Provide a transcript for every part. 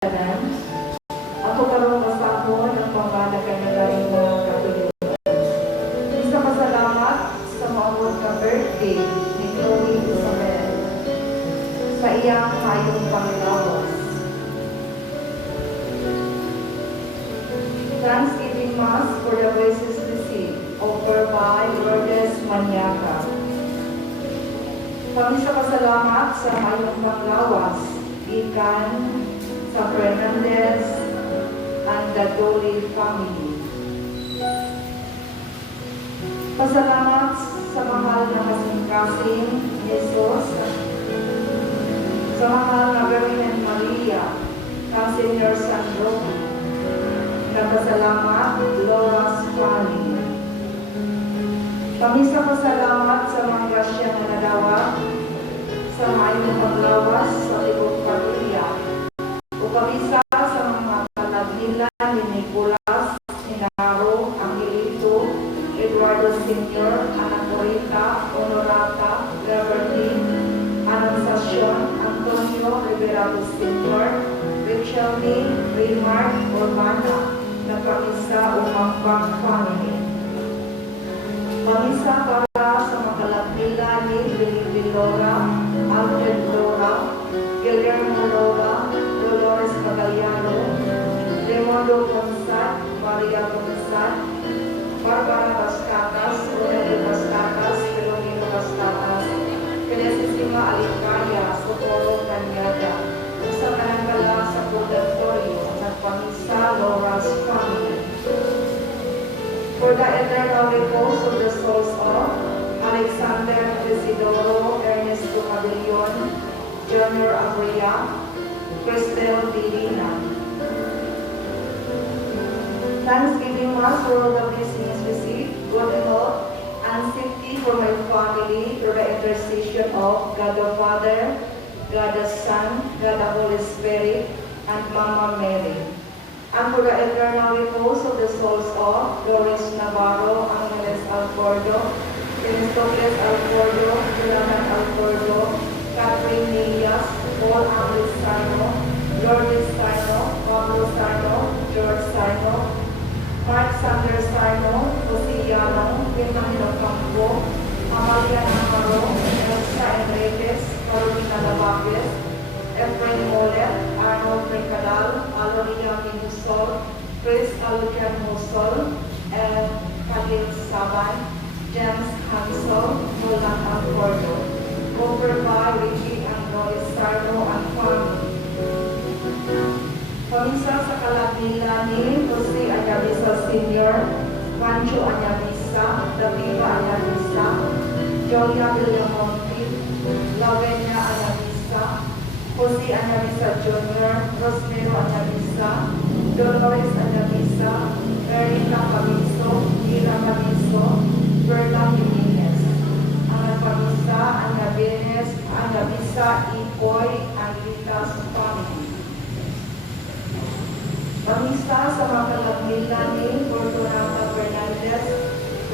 Kanan, ako karong kasako ng pamalaga na galing mga kapiliwan. Isa pasalamat sa maabot na birthday ni Chloe Isabel sa iyang kayong panglawas. Thanksgiving Mass for the voices received, offered by Lourdes Maniaca. Kami sa pasalamat sa kayong panglawas, ikan sa Fernandez and the Dolly family. Pasalamat sa mahal na kasing-kasing Jesus, sa mahal na Virgin Maria, ng Senior San Roque, nagpasalamat Laura's family. Kami sa pasalamat sa mga grasya na nadawa sa mayong paglawas sa libong pamilya. Kabisa sa mga panagnilan ni Nicolas, Inaro, Angelito, Eduardo Sr., Anacorita, Honorata, Reverend, Anonsasyon, Antonio Rivera Sr., Rachel May, Raymar, Urbana, na Kamisa Umambang family. Kamisa para sa makalagnilan ni Billy Laura, Alfred Laura, Guillermo Laura, Dolores Magallano, Raimondo Consat, Maria Consat, Barbara Bascatas, Ronel Bascatas, Filomeno Bascatas, Felicissima Alicaya, Socorro Cañada, sa kanangkala sa purgatorio, nagpamisa Laura's family. For the eternal repose of the souls of Alexander Isidoro, Ernesto Cabellon, Junior Abria, Cristel Divina. Thanksgiving Mass for all the blessings received, good health, and safety for my family through the intercession of God the Father, God the Son, God the Holy Spirit, and Mama Mary. And for the eternal repose of the souls of Doris Navarro, Angeles Alfordo, Temistocles Alfordo, Julaman Alfordo, Catherine Nias, Paul Angles Sano, Lourdes Sano, Pablo Sano, George Sano, Mark Sanders Sano, Jose Yano, Quintanino Campo, Amalia Namaro, Elsa Enriquez, Carolina Lavaques, Efrain Molet, Arnold Recadal, Alorina Minusol, Chris Alucan Musol, and Khalil Saban, James Hansel, Roland Alfordo. Over by Richie and Lois Sarno and family. Pamisa sa kalagnilan ni Jose Anyabisa Sr., Pancho Anyabisa, Daviva Anyabisa, Jolia Villamonte, Lavenia Anyabisa, Jose Anyabisa Jr., Rosmero Anyabisa, Dolores Anyabisa, Erika Camiso, Ira Camiso, Berta Jimenez. Pamisa, Anabines, Anabisa, Ikoy, Anglitas family. Pamisa sa mga kalagnilan ni Fortunata Fernandez,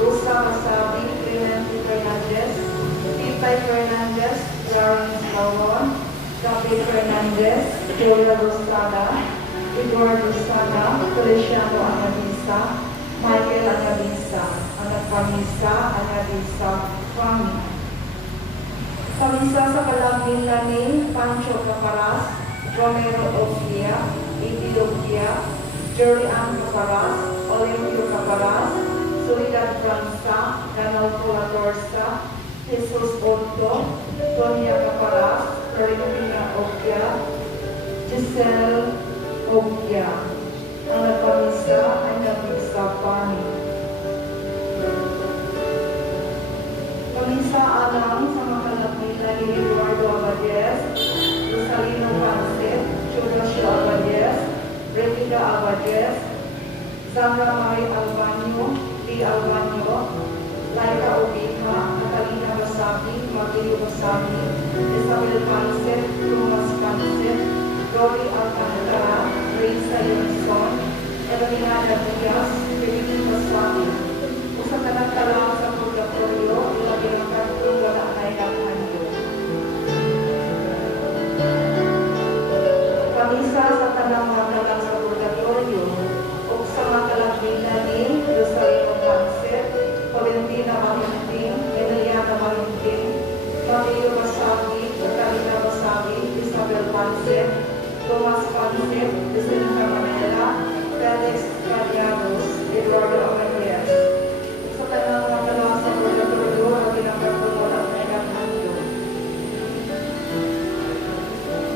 Rosa Masabi, Clemente Fernandez, Titay Fernandez, Clarence Lawon, Gabi Fernandez, Julia Rosada, Igor Rosada, Feliciano Anabisa, Michael Anabisa, Anak Pamisa, Anabisa family. Pamisa sa kalagnilan ni Pancho Caparas, Romero Ogia, Idi Ogia, Jerry Ann Caparas, Olimpio Caparas, Soledad Franza, Ranaldo Latorsa, Jesus Otto, Tonya Caparas, Carolina Ogia, Giselle Ogia. Ang nagpamisa ay nagpisa family. Pamisa alang sa mga kalagnilan ni Eduardo Abadez, Rosalino Pancet, Chudosio Abadez, Revida Abadez, Sandra Marie Albanyo, Lee Albanyo, Laika Ubiha, Catalina Basabi, Maguio Basabi, Isabel Pancet, Thomas Pancet, Rory Alcantara, Risa Yonson, Evelina Diaz, Felipe Basabi. Usa ka nagtala sa purgatorio, ilagay ang kartong wala na ilang. Pamisa sa tanang Juancip, Jacinta Manila, Felix Callados, Eduardo Amadez. Sa kanang mga dalawa sa purgatorio, ang ginapagpumula na inaghanyo.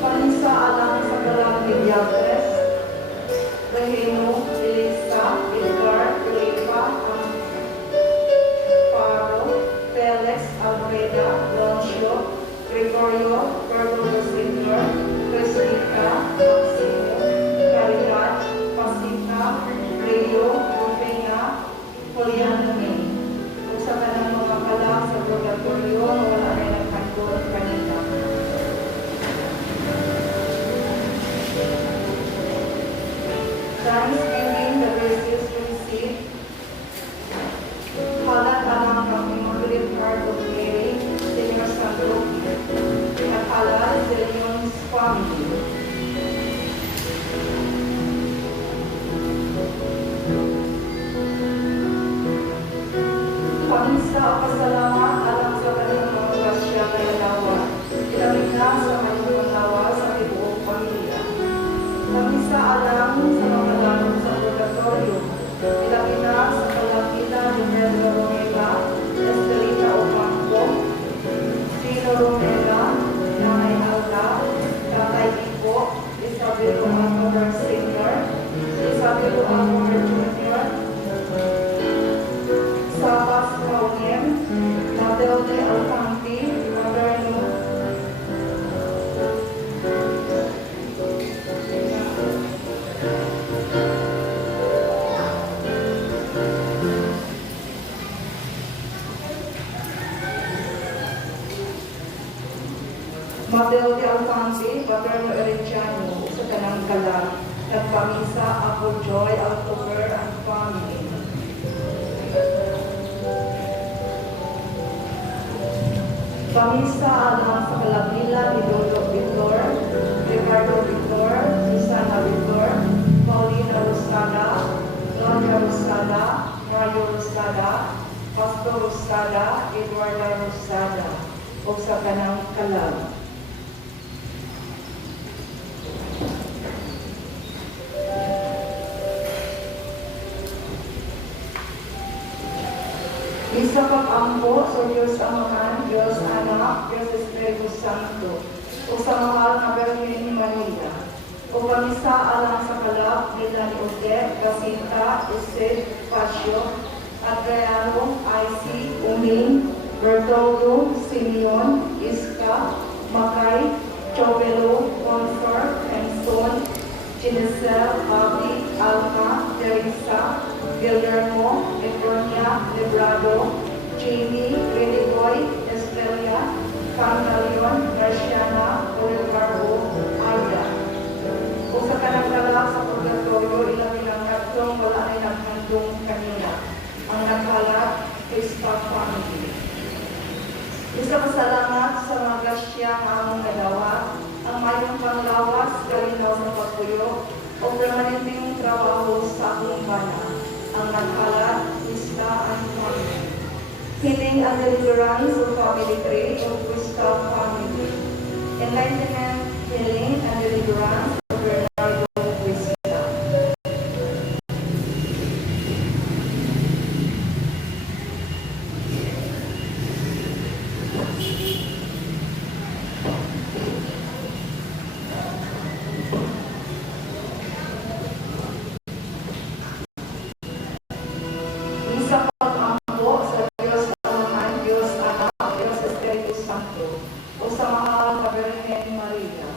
Panisa alang sa kalang Villables, Regino, Elisa, Edgar, Filipa, Amparo, Felix, Alfreda, Loncio, Gregorio, Virgo Senior, Cristica, Maximo, Caridad, Pasita, Leo, Rufina, Juliano May. Kung sa kanang mga kala sa purgatorio, wala rin ang kanton kanina. Thanksgiving, the graces received. Halat alang ng Immaculate Heart of Mary, Senior Santo, at halat sa inyong family. Pamisa o pasalamat alang sa kanyang mga grasya na yanawa. Ilamig na sa kanyang panglawa sa ibuong pamilya. Pamisa alang sa mga lalong sa purgatorio. Ilamig na sa kalakita ni Pedro Romela, Estelita Ocampo, Sino Romela, Nanay Alda, Tatay Ipo, Isabelo Amover Sr., Isabelo Amover Jr., Sabas Kaunem, Matilde Alcanti, Maderno, Matilde Alcanti, Paterno Ericiano, sa kanang kalang, nagpamisa Apo Joy Alcover and family. Pamisa alang sa kalabila ni Dodo Victor, Ricardo Victor, Susana Victor, Paulina Rosada, Gloria Rosada, Mario Rosada, Pastor Rosada, Eduarda Rosada, o sa kanang kalag. Isa pag-ampo sa Diyos Amahan, Diyos Anak, Diyos Espiritu Santo, o sa mahal na Birhen ni Manila, o pamisa alang sa kalap nila ni Odette, Jacinta, Jose, Pacio, Adriano, Icy, Uming, Bertoldo, Simeon, Iska, Makay, Chobelo, Confer, Henson, Chinesel, Abby, Alma, Teresa, Guillermo, Econia, Librado, Jamie, Renigoy, Estelia, Pangalion, Garciana, Olivardo, Aida. O sa kanagdala sa purgatorio, ilang ilang katong wala ay naghandong kanina. Ang nagkalat, Krista family. Isa pasalamat sa mga grasya ng among nagawa, ang mayong panglawas, kalinaw sa pagpuyo, o permanenteng trabaho sa akong bana. Ang nagkalat, Krista and family. Healing and deliverance of family tree of Krista family. Enlightenment, healing and deliverance of Bernardo Krista. Isa pag-ampo sa Diyos Amahan, Diyos Anak, Diyos Espiritu Santo, o sa mahal na Birhen Maria.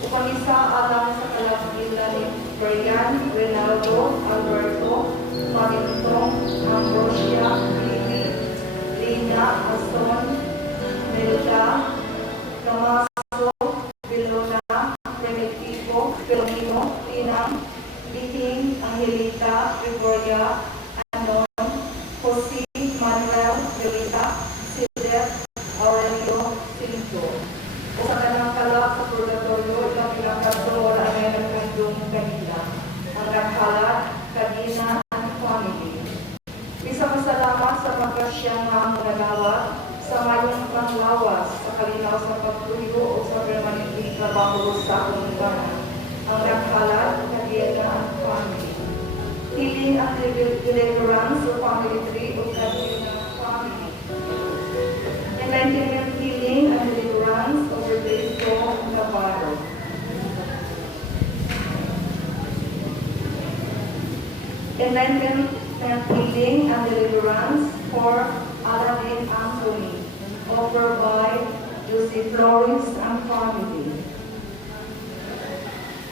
O pamisa alang sa kalapila ni Brian, Renaldo, Alberto, Marintong, Ambrosia, Lili, Lina, Ason, Melda, Tomaso, Vilona, Primitivo, Filomeno, Tinang, Iting, Angelita, Gregoria, Jose, Manuel, Relita, Sidet, Aurelio, Cinto. O sa kanang kalap sa purgatorio, ilang katlo wala ay nagkandong kanila. Ang naghalat, Kadina, and family. Isa pasalamat sa pagkasyang ang nagawa sa mayong panglawas sa kalinaw sa pagtuyo o sa permanenteng trabaho sa akong banan. Ang and deliverance of family tree of Catalina family. Enlightenment, healing, and deliverance of Risto Navarro. Enlightenment, healing, and deliverance for Aladdin Anthony, offered by Lucy Flores and family.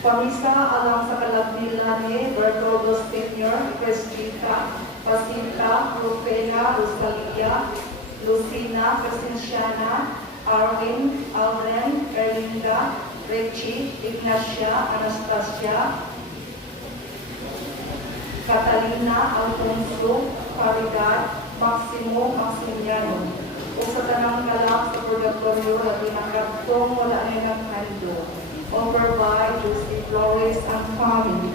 Pamisa alang sa kalagmila ni Bertoldo Sr., Cristita, Pacinta, Rufena, Rosalia, Lucina, Crescenciana, Arvin, Alden, Erlinda, Richie, Ignacia, Anastasia, Catalina, Alfonso, Caridad, Maximo, Maximiano. O sa tanang kalak sa purgatorio na pinakatong wala na naghando. Offered by Lucy Flores and family.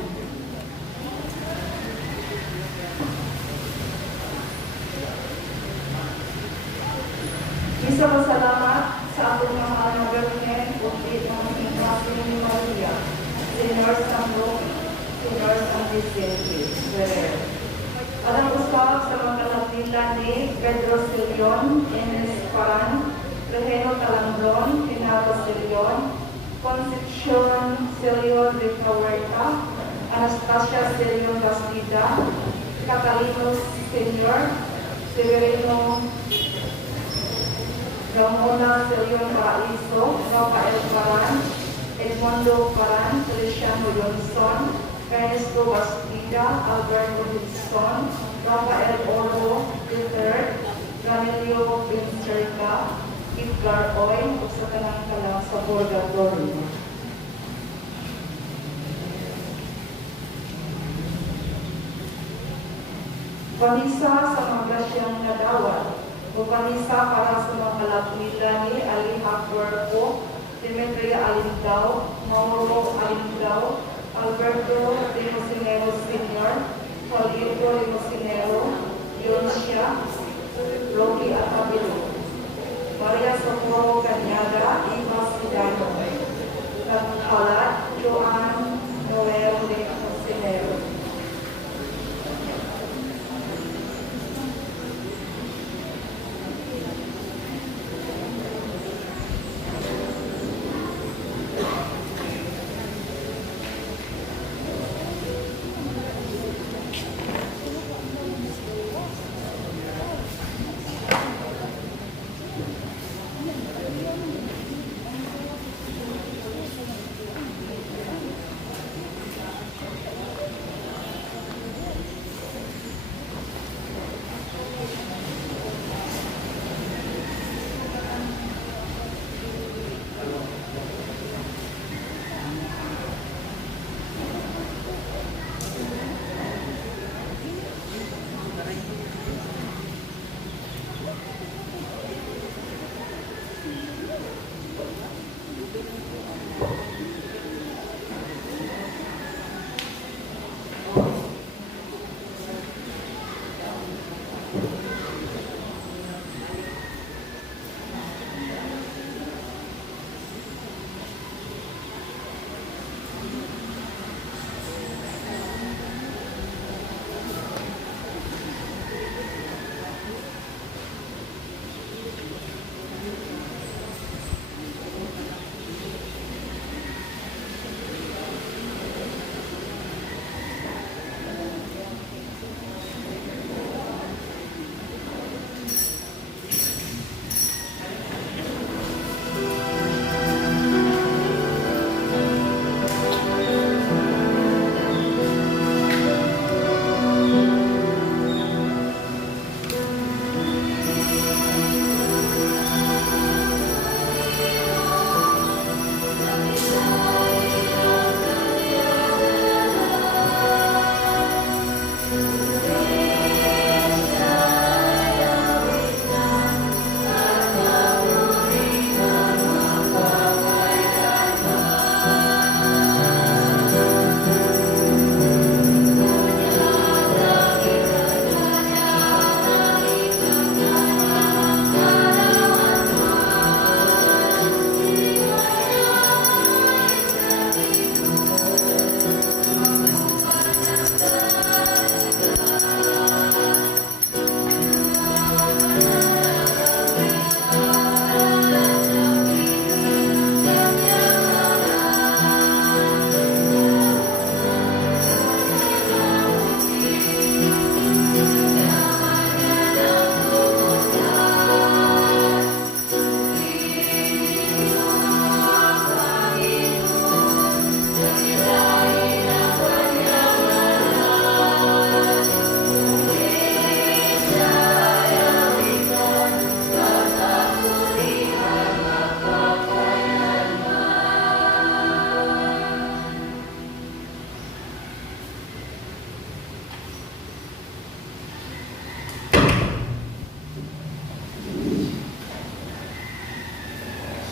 Isa pasalamat sa atong mahal na government o di ng Imasin ni Maria, Senyor San Roque, Senyor San Vicente, Guerrero. Alang usap sa mga kalapila ni Pedro Silion, Ines Paran, Regeno Talanglon, Renato Silion, Concepcion Silion Rita Huerta, Anastasia Silion Bastida, Catalino Senior, Severino Ramona Silion Paraiso, Rafael Paran, Edmundo Paran, Feliciano Johnson, Ernesto Bastida, Alberto Wilson, Rafael Oro III, Ganelio Pincerca, Edgar Oy, o sa kanang kalang sa purgatorio. Pamisa sa mga grasyang nadawat, o pamisa para sa mga kalapnila ni Ali Hakwerpo, Demetria Alingao, Mauro Alingao, Alberto Rimosinero Sr., Juanito Rimosinero, Yoncia, Rocky Atabilo, Maria Socorro Canyaga, Iva Sidano, Nagkalat, Joan Noel Rimosinero.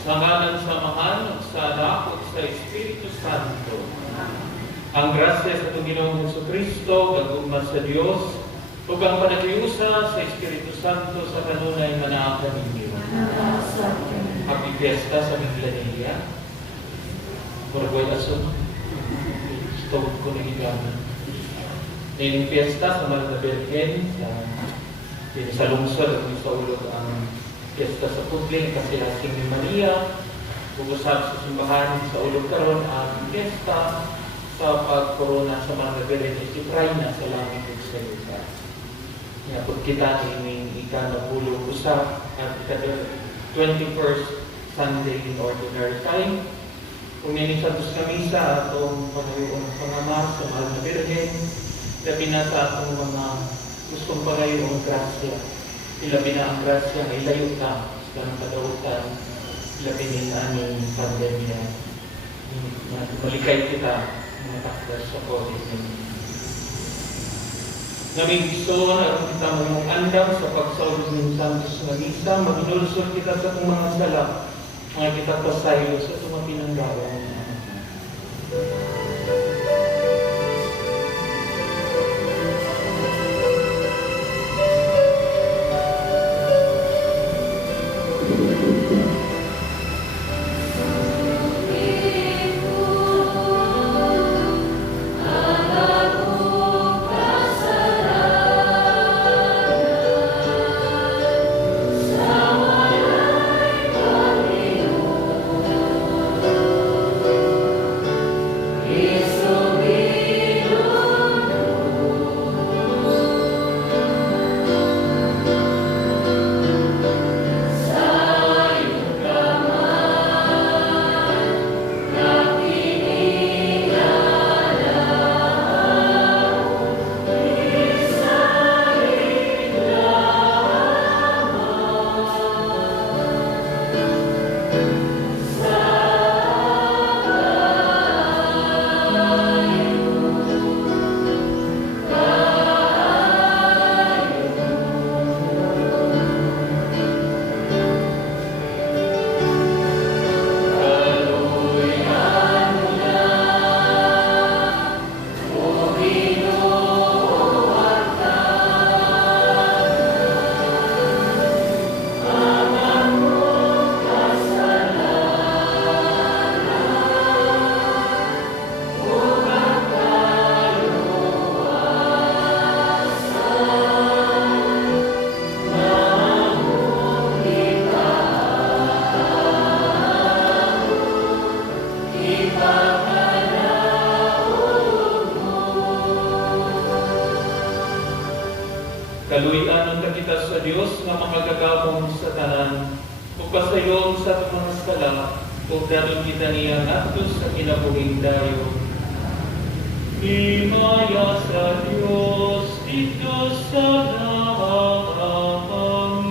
Sa ngalan sa Mahal, sa Anak, ug sa Espiritu Santo. Ang grasya sa itong Ginoong Jesucristo, gagugma sa Diyos, ug ang panagiusa sa Espiritu Santo sa kanunay manaakan ninyo. Happy Fiesta sa Miglanilla. Muragoy aso. Stove ko na higaman. Ngayong fiesta sa Mahal na Birhen, sa lungsod at sa ulog ang fiesta sa Pudling, kasi lasing ni Maria, bubusag sa simbahan sa ulog karon ang fiesta sa pagkorona sa Mahal na Birhen, si Praina sa langit ug sa lupa. Nga pag kita ining ikanapulong usap at ika 21st Sunday in Ordinary Time, kung nini sa Kamisa atong pagayong pangamar sa Mahal na Birhen, labi na sa atong mga gustong pagayong grasya. Labi na ang grasya ay layo na sa kadautan. Labi ni aming pandemya. Malikay kita mga takdas sa COVID-19. Naming gusto na kita mong andam sa pagsaulog ng Santos na Misa, maglulusot kita sa itong mga sala, mga kita pasayo sa itong mga pinanggawang. Kaluyan ng kita sa Diyos nga makagagabong sa tanan, ug pasayon sa mga sala, ug daron kita niya natos sa kinabuhing dayo. Himaya sa Diyos dito sa nahahaman.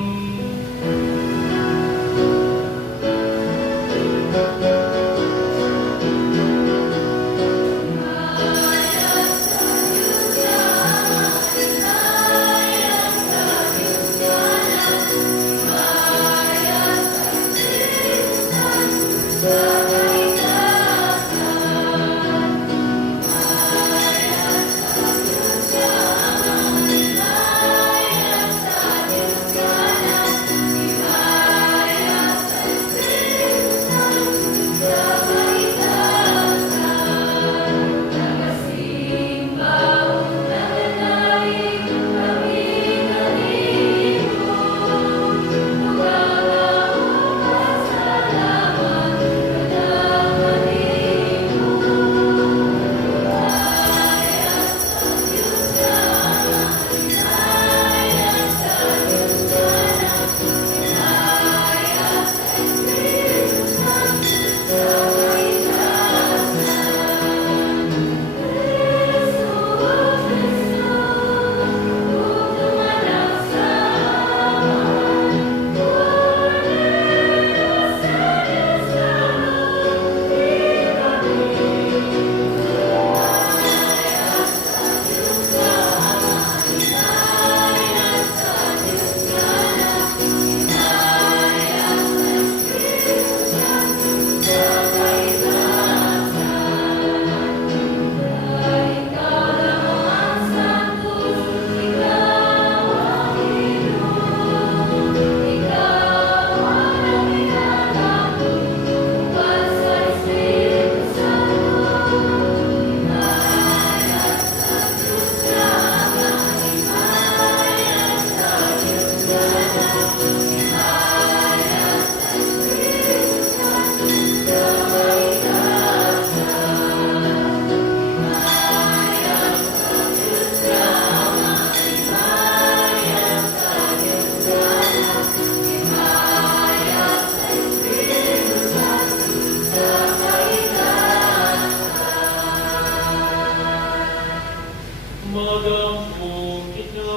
Bye. Magambong ina.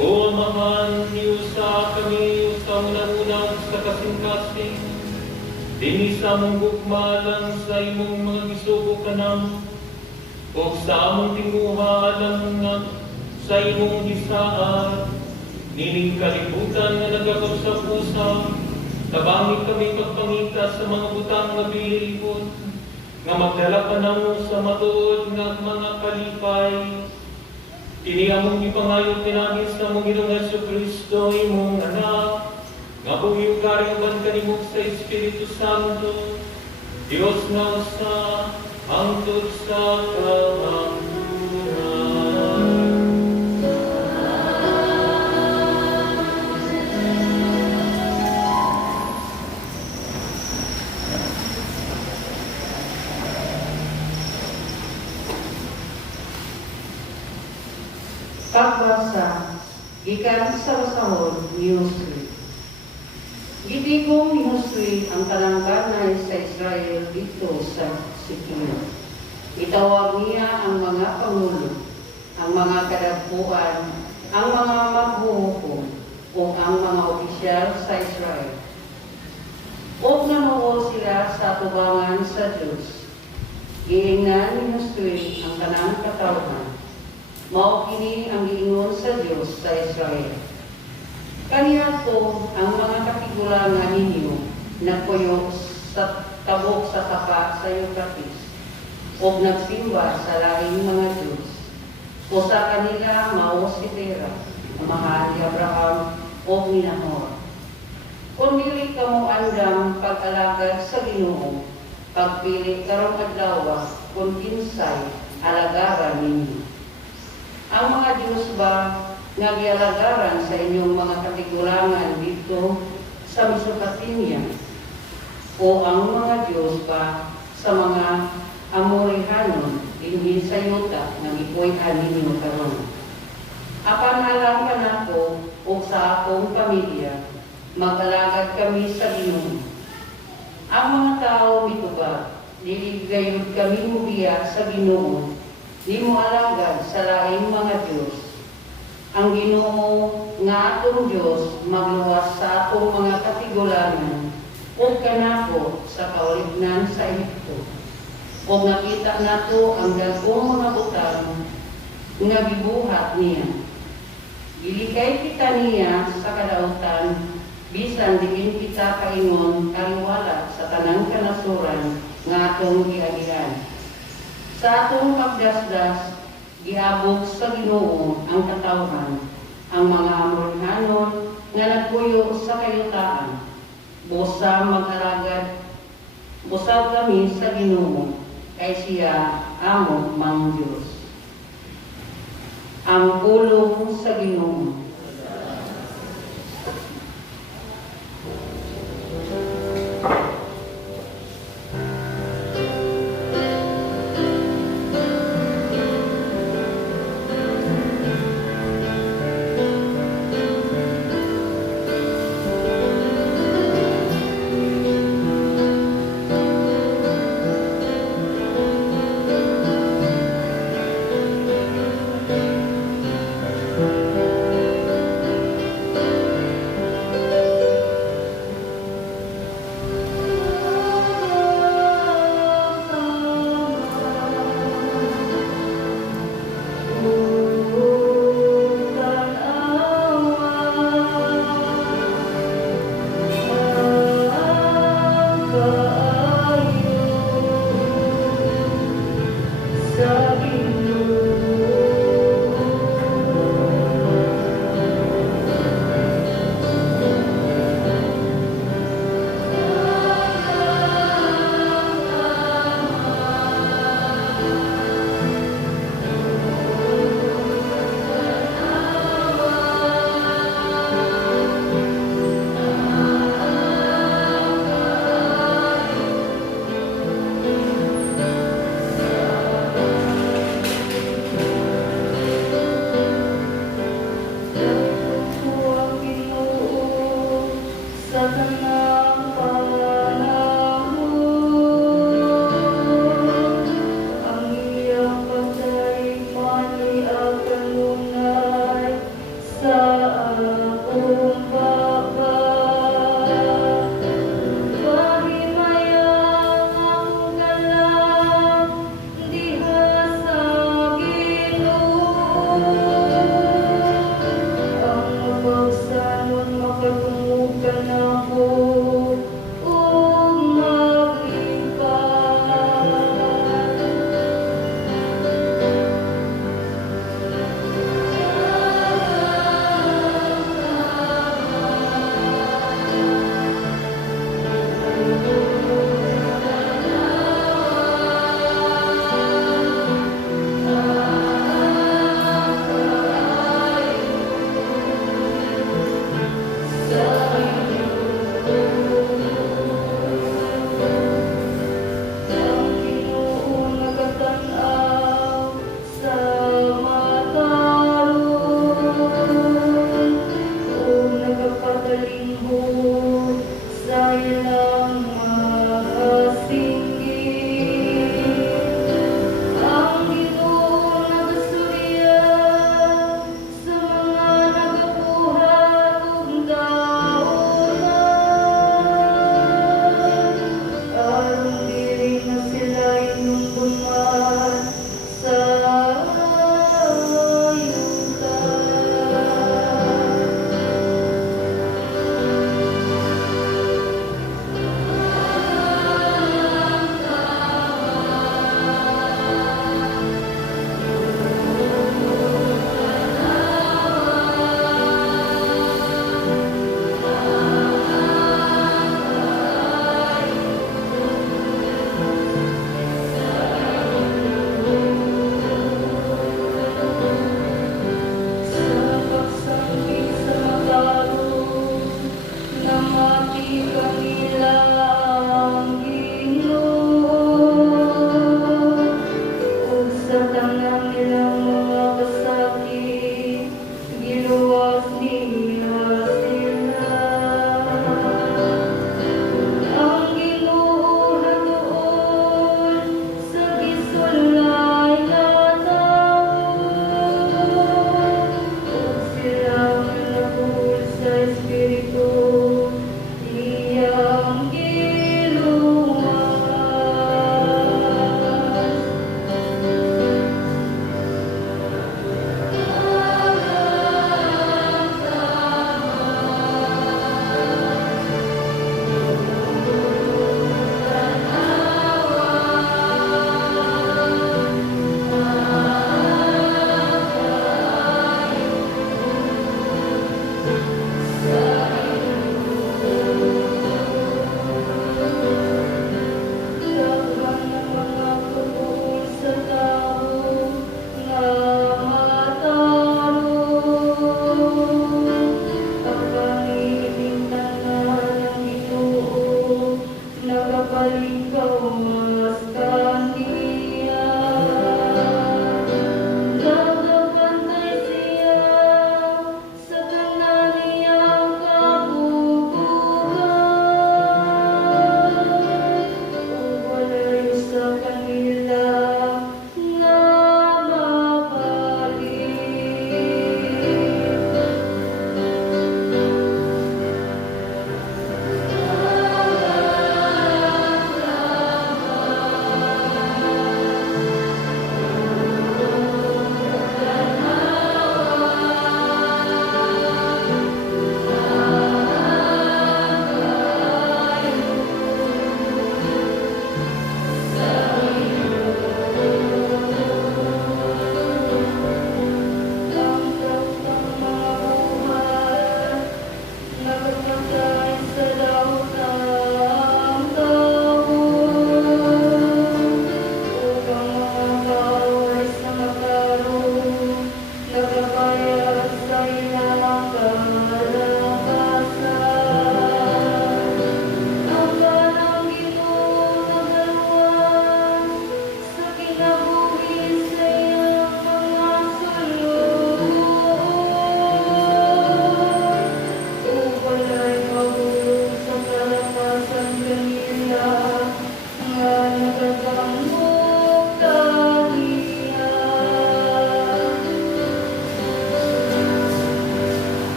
O Amahan, niusa kami sa unang-unang sa kasing-kasing, dinisa mong bukmalan sa imong mga gisugo kanam, o sa among tinguha alam nga sa imong gisaan, nining kalibutan nga nagakapsa-pusa, tabangi kami pagpangita sa mga butang nga bililipon, nga magdala ka namo sa matuod nga mga kalipay. Kini among gipangayon pinagis sa mong Ginoong Jesucristo, imong anak, nga buhiyong kariyuban kanimo sa Espiritu Santo, Dios na usa, hangtod sa kahangturan. Pagbasa, gikan sa usahon ni Josue. Gitigom ni Josue ang talangganay sa Israel dito sa Sitio. Itawag niya ang mga pangulo, ang mga kadagpuan, ang mga maghuhukom, o ang mga opisyal sa Israel. O namuo sila sa tubangan sa Diyos. Giingnan ni Josue ang kanang katawhan. Mao kini ang giingon sa Dios sa Israel. Kaniadto ang mga katigulangan ninyo nagpuyo sa tabok sa kapa sa Euphrates o nagsimba sa lahing mga Diyos. O sa kanila mao si Tera, amahan ni Abraham o ni Nahor. Kung dili kamo andam pag-alagad sa Ginoo, pagpili karong adlaw kung kinsay alagaran ninyo. Ang mga Diyos ba nga gialagaran sa inyong mga katigulangan dito sa Mesopotamia? O ang mga Diyos ba sa mga Amorihanon dinhi sa Yuta nga gipuy-an ninyo karon? Apan alam ka nako o sa akong pamilya, mag-alagad kami sa Ginoo. Ang mga tao mitubag, dili gayud kami mubiya sa Ginoo. Di mo alagad sa laing mga Diyos. Ang Ginoo nga atong Diyos magluwas sa atong mga katigulangan o kanako sa kaulignan sa Ehipto. O nakita nato ang dagkong mga butang nga gibuhat niya. Ilikay kita niya sa kadautan, bisan diin kita kaingon kaliwala sa tanang kanasuran nga atong giagian. Sa atong pagdasdas, giabot sa Ginoo ang katawhan, ang mga Amorihanon nga nagpuyo sa kayutaan. Busa mag-alagad, busa kami sa Ginoo, kay siya amo mang Diyos. Ang pulong sa Ginoo.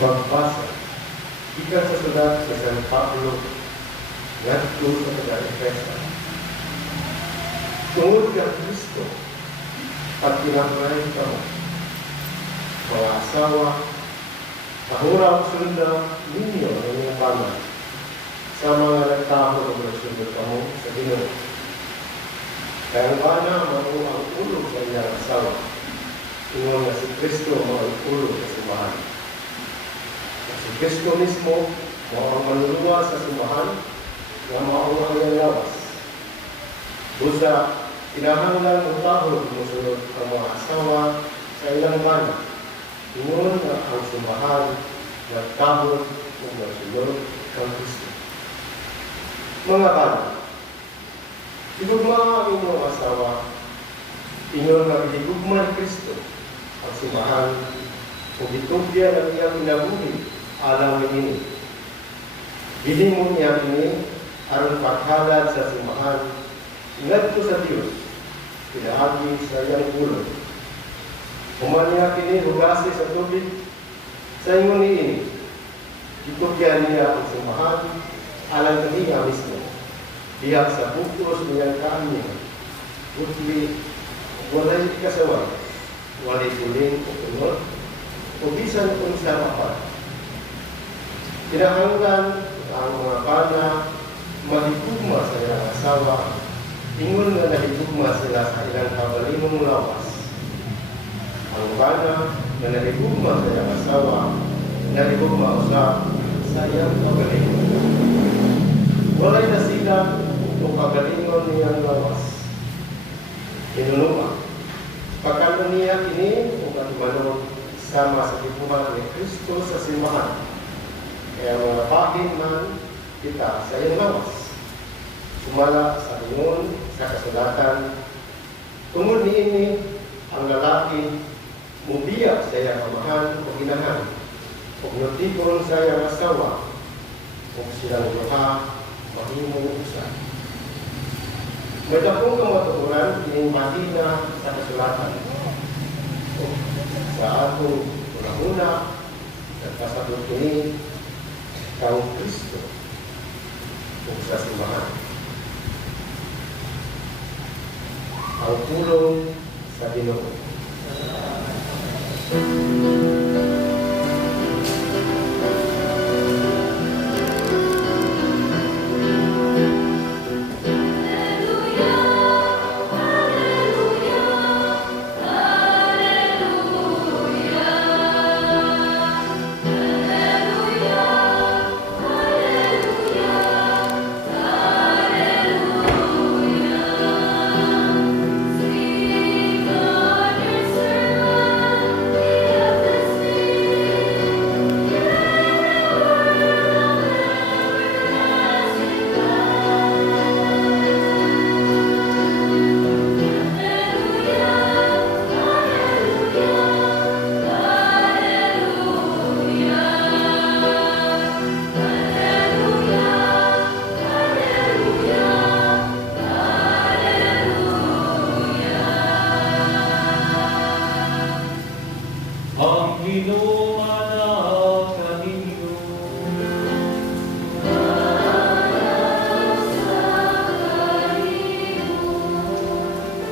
Pagbasa, ikan sa sulat sa San Pablo, ngadto sa taga-Efesa. Tungod kang Kristo, at pinagmay ka mo, mga asawa, mahurang sundan ninyo ng inyong paman sa mga nagtaho ng nagsundot ka mo sa Ginoo. Kaya ang bana mao ang ulo sa inyong asawa, ingon na si Kristo mao ang ulo sa sumahan. Si Kristo mismo, mao ang manluluwa sa sumahan, na mao ang iyang lawas. Busa, kinahanglan utahon musunod ang mga asawa sa ilang bana. Ingon na ang sumahan, nagtahon ng masunod kang Kristo. Mga bana, igugma ang inyong asawa, ingon na igugma ni Kristo, ang sumahan, kung itubya ng iyang inabuhi, alam ini. Gihimo niya ini, aron paghalad sa sumahan, ngadto sa Dios, pinaagi sa iyang ulo. Umanya kini hugasi sa tubig, sa ingon ini, itubya niya ang sumahan, alam niya mismo, diyak sa bukos niyang kanya, utli, walay kasaway, walay tuling o tunod, o bisan kung sa mapat. Kinahanglan ang mga bana mahigugma sa ilang asawa, ingon nga nahigugma sila sa ilang kabalimong lawas. Ang bana na nahigugma sa ilang asawa, nahigugma usap sa iyang kabalimong. Walay na sila o kabalimong niyang lawas. Kinunuma, pagkano niya kini o katumanog sama sa tipuhan ni Kristo sa simahan. Kaya mga pahin man kita sa iyong lawas. sumala sa ingon sa kasulatan, tungod niini ang lalaki mubiya sa iyang amahan o inahan, ug nutipon sa iyang asawa, ug silang duha mahimo usa. May dakong kamatuoran kining mahina sa kasulatan. Ug sa atong una-una nagpasabot kini kang Kristo ug sa simbahan. Ang tulong sa Ginoo.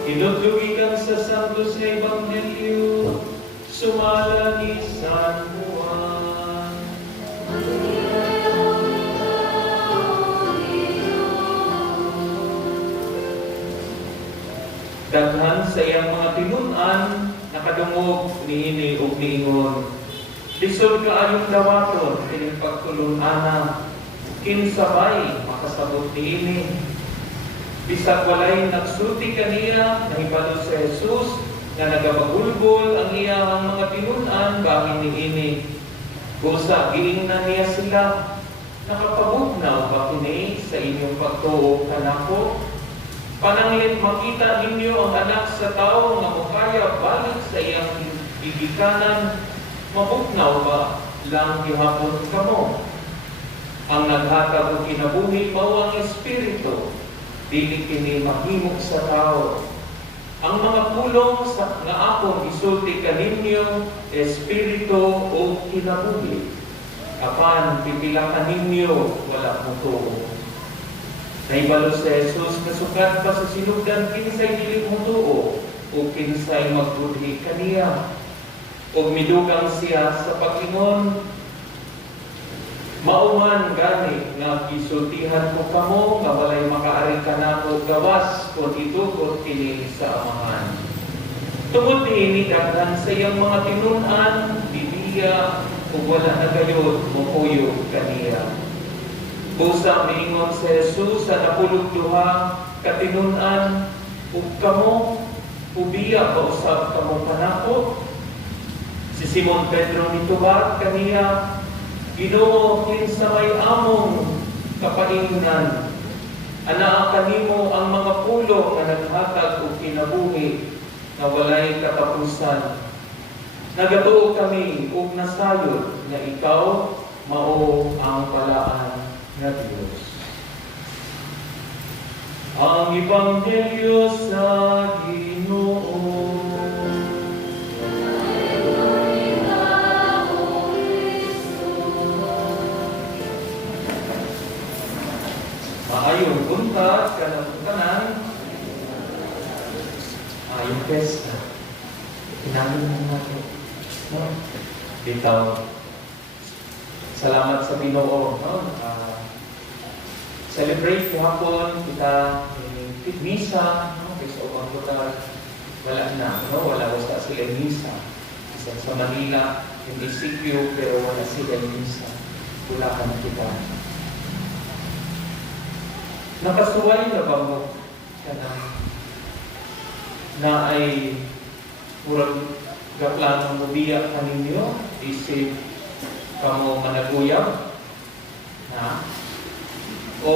Tinutluwigan sa Santos na Ebanghelyo, sumala ni San Juan. Daghan sa iyang mga tinun-an, nakadungog niini ug niingon, lisod kaayong dawaton kining pagtulun-ana, kinsabay makasabot niini. Bisag walay nagsulti kaniya, nahibalo sa Jesus, na nagabagulbol ang iyang mga tinun-an bahin niini. Busa, giingnan niya sila, nakapabugnaw ba kini sa inyong pagtuo kanako? Pananglit makita ninyo ang anak sa tao nga mukaya balik sa iyang gigikanan, mabugnaw ba lang gihapon kamo? Ang naghatag og kinabuhi mao ang Espiritu, dili kini mahimok sa tao. Ang mga pulong sa nga akong isulti kaninyo, Espiritu o kinabuhi. Apan pipila kaninyo, wala mo tuo. Naibalo sa Jesus, kasukat pa sa sinugdan, kinsay dili mo tuo, o kinsay magbudhi kaniya. O midugang siya sa pag-ingon, mauman gani nga gisultihan ko kamo nga walay makaari kanako gawas kun itukod kini sa amahan. Tungod niini daghan sa iyang mga tinun-an, bibiya ug wala na gayud mopuyo kaniya. Busa miingon sa Jesus sa napulog duha ka tinun-an, ug kamo ubiya ba usab kamo kanako? Si Simon Pedro nitubag kaniya, Ginoo, kinsa may among kapaingnan, anaa kanimo ang mga pulo nga naghatag og kinabuhi nga walay katapusan. Nagatuo kami ug nasayod nga ikaw mao ang balaan nga Dios. Ang Ebanghelyo sa Ginoo. Maayong buntag kanang tanan. Ayong pesta. Kinahanglan na natin. No? Bitaw. Salamat sa Ginoo, no? Celebrate hapon kita misa, no? Kasi ubang lugar wala na, no? Wala sa sila misa. Isa sa Manila, hindi CQ pero wala sila misa. Tulakan kita. Nakasuway na ba mo na ay murag gaplan mo biya kaninyo isip kamo managuyab na o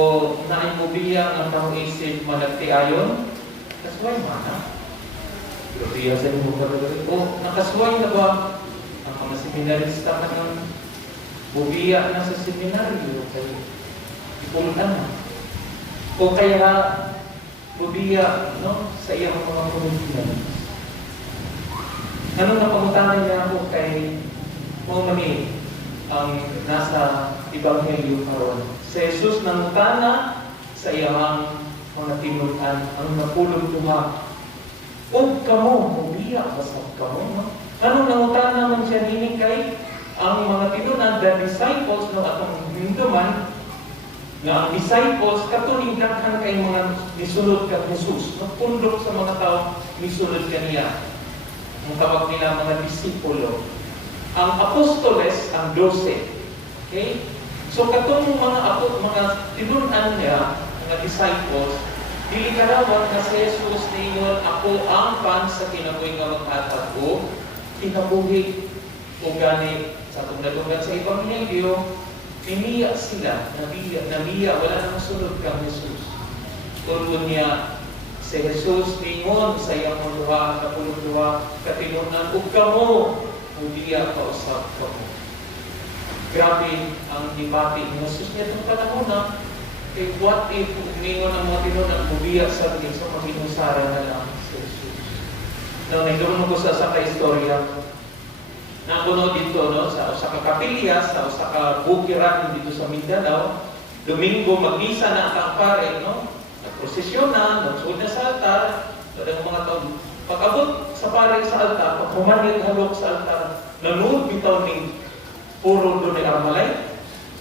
naimubiyang ang panguisip managtiayon, kasway mana. Lubiya sa inyo kapatid. O nakasway na ba ang mga seminarista ka ng bubiya na sa seminaryo kay ipunan na? O kaya bubiya sa iyang mga commitments? Ano na pangutanan niya ako kay mo mani ang nasa Ebanghelyo karon? Si Jesus nangutana sa iyang mga tinunan ang napulog duha. Og kamo, mubiya basag kamo, no? Ano nangutana man siya nini kay ang mga tinunan, the disciples no atong hinduman nga ang disciples katunig daghan kay mga nisulod kay Jesus, no? Pundok sa mga tao nisulod kaniya. Ang tawag nila mga disipulo. Ang apostoles ang 12. Okay? So katong mga tinunan niya, mga disciples, dili karawat na si Jesus ningon ako ang pan sa kinabuhi nga maghatag o kinabuhi o gani sa tungdatungan sa Ebanghelyo, namiya sila, namiya, wala nang sunod kang Jesus. Tulun niya si Jesus ningon sa iyang duha, kapulong duha, katinunan, ug kamo, mubiya kausap kamo. Grabe ang debate ni Jesus niya itong panahon na what if ningon ang mga tinunan, mubiya sa atin sa maginusara na lang si Jesus. Nang nagdurong ko sa istorya, nakuno dito sa usa ka kapilya, sa usa ka bukiran dito sa Mindanao, Domingo magmisa na ang pare, prosesyon na, nagsuod na sa altar, padang mga taon. Pag-abot sa pare sa altar, pag humanit halok sa altar, nanood bitaw ni puro doon ay armalay,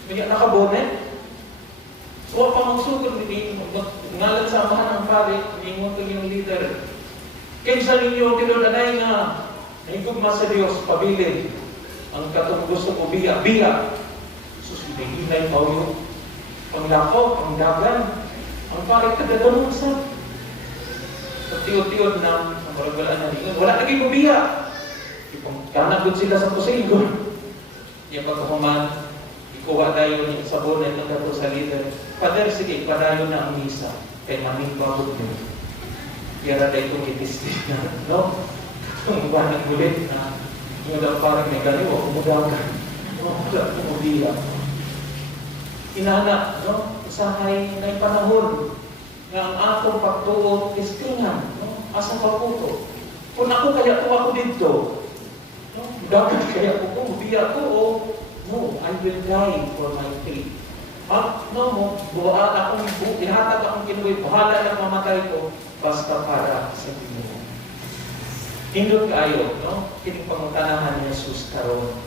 may nakabonet. So, pa magsugod ni ngalan sa amahan ng pare, ningon ko yung leader. Kinsa ninyo tinunanay nga, nahigugma sa Diyos, pabilin, ang katong gusto ko, biya. Sus, hinay pa yung panglako, pangdagan. Ang pare kadaganoon sa pagtiyo-tiyo na ang baragalaan na rin. Wala naging bubiya. Kanagod sila sa kusigon. Yung pagkakuman, ikuha tayo ng sabon na itong gato sa leader. Father, sige, padayo na ang misa. Kay maming babot nyo. Yara tayo itong itistin na, no? Itong iba ng gulit na yung daw parang may galiwa, umudagan. Wala bubiya. Inana, usahay na panahon nga ang atong pagtuo testingan, asa pagputo. Kung ako kaya tuwa ko dito, dapat kaya ko kung biya ko, no, I will die for my faith. Ihatag akong kinuwi, bahala lang mamatay ko, basta para sa Ginoo. Hindot kayo, kining pangutanahan ni Jesus karon.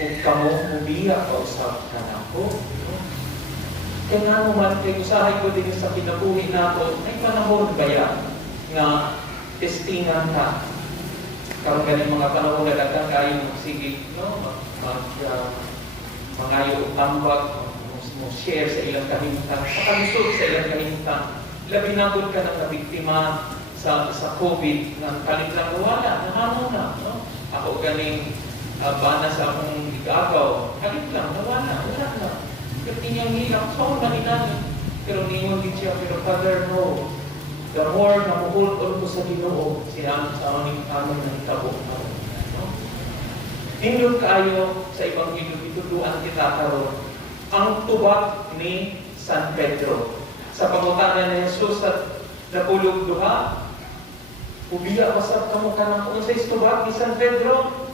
Kung kamo mubiya kausap ka na ako, kaya nga naman, kay usahay ko din sa kinabuhi nato, may panahon kaya nga testingan ka. Karoon galing mga panahon na dagang kayo sige, mangayo tambag, share sa ilang kahintang, pakalisod sa ilang kahintang. Labinabot ka ng nabiktima sa COVID, ng kalit lang wala, nahamon na. Ako galing bana sa akong igagaw, kalit lang, wala na. Kasi niyang hilang, so na namin. Pero ningon din siya, pero Father, no. The more na muhul ko sa Ginoo, siya sa aming ng tabo. Hindot kayo sa ibang ituluan kita karon. Ang tubag ni San Pedro. Sa pangutanan ni Jesus at napulog duha, ubiya pasap kamo kanang unsay tubag ni San Pedro.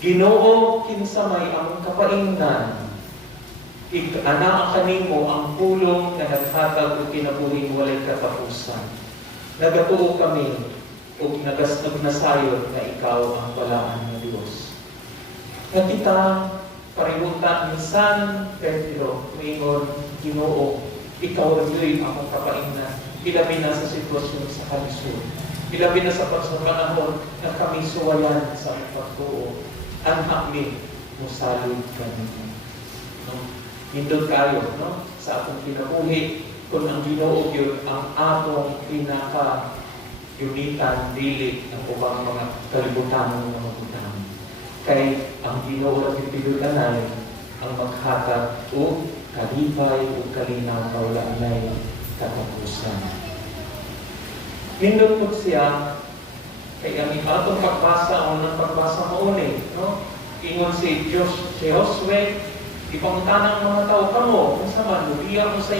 Ginoo kinsa may among kapaingnan. Ana ang kanimo ang pulong na naghatag o kinabuhing walay katapusan. Nagatuo kami o nagasnagnasayon na ikaw ang balaan ng Diyos. Na kita paributan ni San Pedro, tuingon, Ginoo, ikaw rin akong kapaingnan. Ilabi na sa sitwasyon sa kalisod. Ilabi na sa panahon na kami suwayan sa pagtuo. Anak mi, musalud kami. Hindot kayo, sa atong kinabuhi, kung ang Ginoo yun, ang atong pinaka-unitan, dili ang ubang mga kalibutan ng mga butang. Kay ang Ginoo at ipilutanay ang maghatag o kalibay o kalinaw kawala na'y katapusan. Nindot po siya, kaya ang ibatong pagbasa o ng pagbasa mauni, no? Ingon si Josue, ipangutanang mga tao kamo, kung saan lubiya mo sa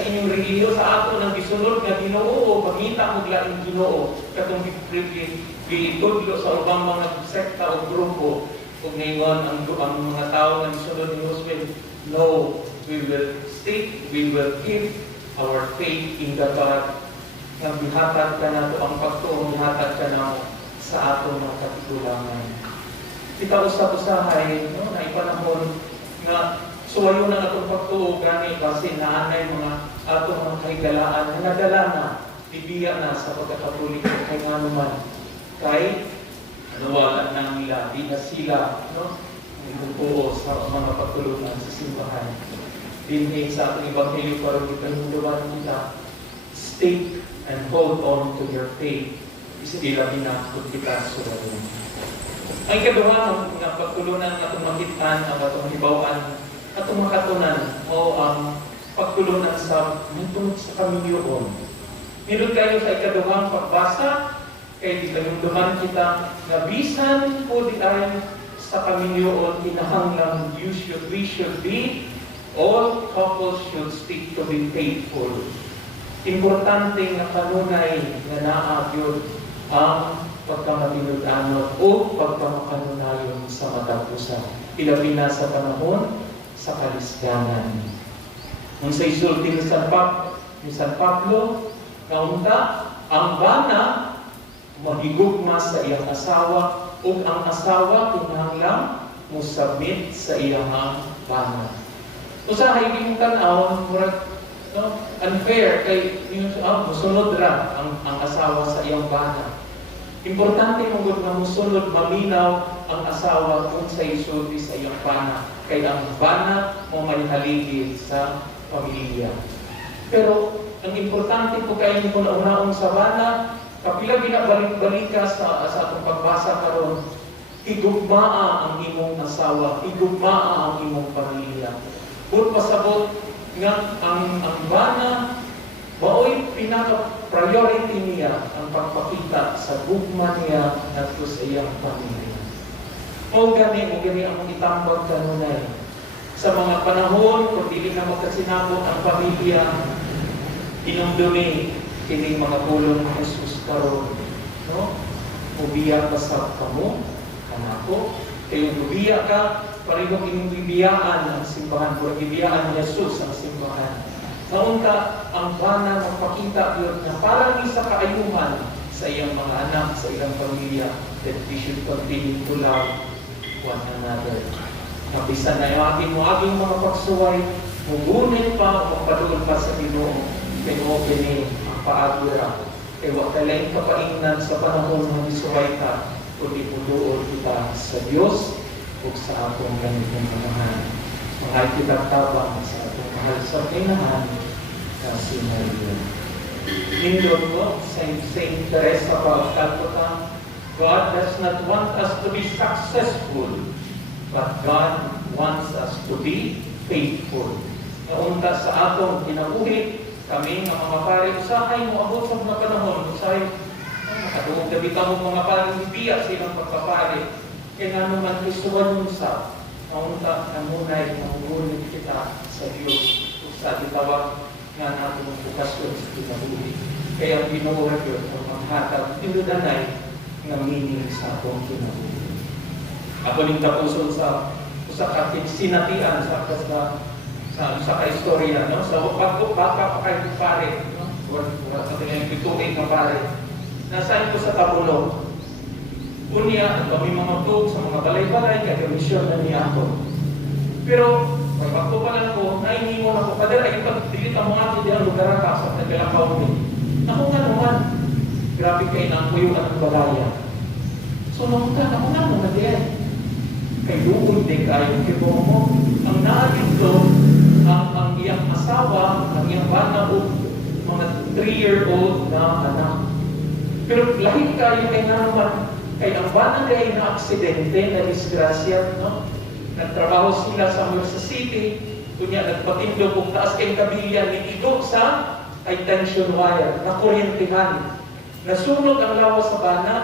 inyong relihiyo sa ato ng gisunod nga Ginoo, pagkita mo laing Ginoo, katong giitudlo sa ubang mga sekta o grupo, kung ngayon ang mga tao nga gisunod ni Josue, no, we will give our faith in the God. Nga bihatag ka na ito ang pagtuong bihatag ka na sa ato ng katigulangan. Kita usap-usahay, no, na ipanahon nga suwayo na atong pagtuo gani kasi naanay mga atong mga kahigalaan na nadala na, bibiya na sa pagkakatulik kay nga naman. Kay wala nang nila, di na sila, no, inupuo sa mga pagtulungan sa simbahan. Dinhin sa atong Ebanghelyo para ipahinduan kita, stay and hold on to your faith. Isila binakot kita sa wala. Ang ikaduha ng pagtulunan atong makitaan ang atong hibawan, atong makatunan o ang pagtulunan sa mitungod sa kamilyoon. Nilod kayo sa ikaduhang pagbasa, kay dinumduman kita na bisan po di ay sa kamilyoon kinahanglang we should be, all couples should stick to be faithful. Importante nga kanunay nga naagyod ang pagkamatinud-anot o pagkamakanunayon sa matapusan. Ilabi na sa panahon sa kalisganan. Kung sa isulti ni San Pablo, kaunta, ang bana mahigugma sa iyang asawa o ang asawa kinahanglang musabit sa iyang bana. Usahay yung tanaw, no, unfair kay musunod ra ang asawa sa iyang bana. Importante mong na musunod, maminaw ang asawa kung sa isulti sa iyang bana. Kaya ang bana mo may haligi sa pamilya. Pero ang importante po kayo kung naunaon sa bana, kapila binabalik-balik ka sa atong pagbasa karon, igugmaa ang imong asawa, igugmaa ang imong pamilya. But pasabot nga ang bana mao'y pinaka-priority niya ang pagpakita sa gugma niya nato sa iyang pamilya. O gani ang itambag kanunay. Sa mga panahon, kung dili na magkasinabot ang pamilya, inumdumi kining mga pulong ng Jesus karon. No? Ubiya ka sa kamo, kanako, kayo ubiya ka, parehong inyong bibiyaan ang simbahan, kung bibiyaan ni Jesus ang simbahan. Naunta ang bana magpakita yun na parang isa kaayuhan sa iyang mga anak, sa iyang pamilya, that we should continue to love one another. Nabisan na yung aging mga pagsuway, mugunit pa, magpaduol pa sa Ginoo, pinupini ang paagura. Kaya wag talagang kapaingnan sa panahon ng isuway ka, kundi puduol kita sa Diyos o sa atong ganitong pamahan. Mahal kita tabang sa atong mahal sa inahan kasi Maria. Nindot mo, Saint Teresa of Calcutta, God does not want us to be successful, but God wants us to be faithful. Naunta sa atong kinabuhi, kami nga mga pare, usahay mo abot sa mga panahon, usahay, makatuog gabi ka mo mga pare, ibiyak silang pagpapare. Kaya nga naman, Kristuhan yung sa, naunta na munay, nangungulit kita sa Diyos, sa ditawag nga natin ang bukasyon sa kinabuhi. Kaya ang binuhat yun, ang maghatag, tinudanay, nga meaning sa atong kinabuhi. Ako ning tapuson sa kating sinatian sa kaistorya, no? Sa baka pa kayo pare, no? Or sa tingin pituin na pare. Nasaan ko sa Tabulong. Unya, kami mga tug sa mga balay-balay, kaya misyon na niya ako. Pero, pagpagto pa lang ko, nainimon ako, Pader, ay pag-dilit ang mga hindi ang lugar ka sa Tagalakaw ni. Ako nga naman, grabe kayo na ang kuyuan ng balaya. So, ako nga naman diyan. Kay luoy din kayo, kaya mo, ang naagin ko, ang iyang asawa, ang iyang bana o mga 3-year-old na anak. Pero lahi kayo kay naman, kay ang bana kayo na aksidente, na disgrasya, no? Nagtrabaho sila sa Mercy City, Kunya nagpatindo kung taas kay kabilyan ni igo sa ay tension wire na kuryentehan. Nasunog ang lawas sa bana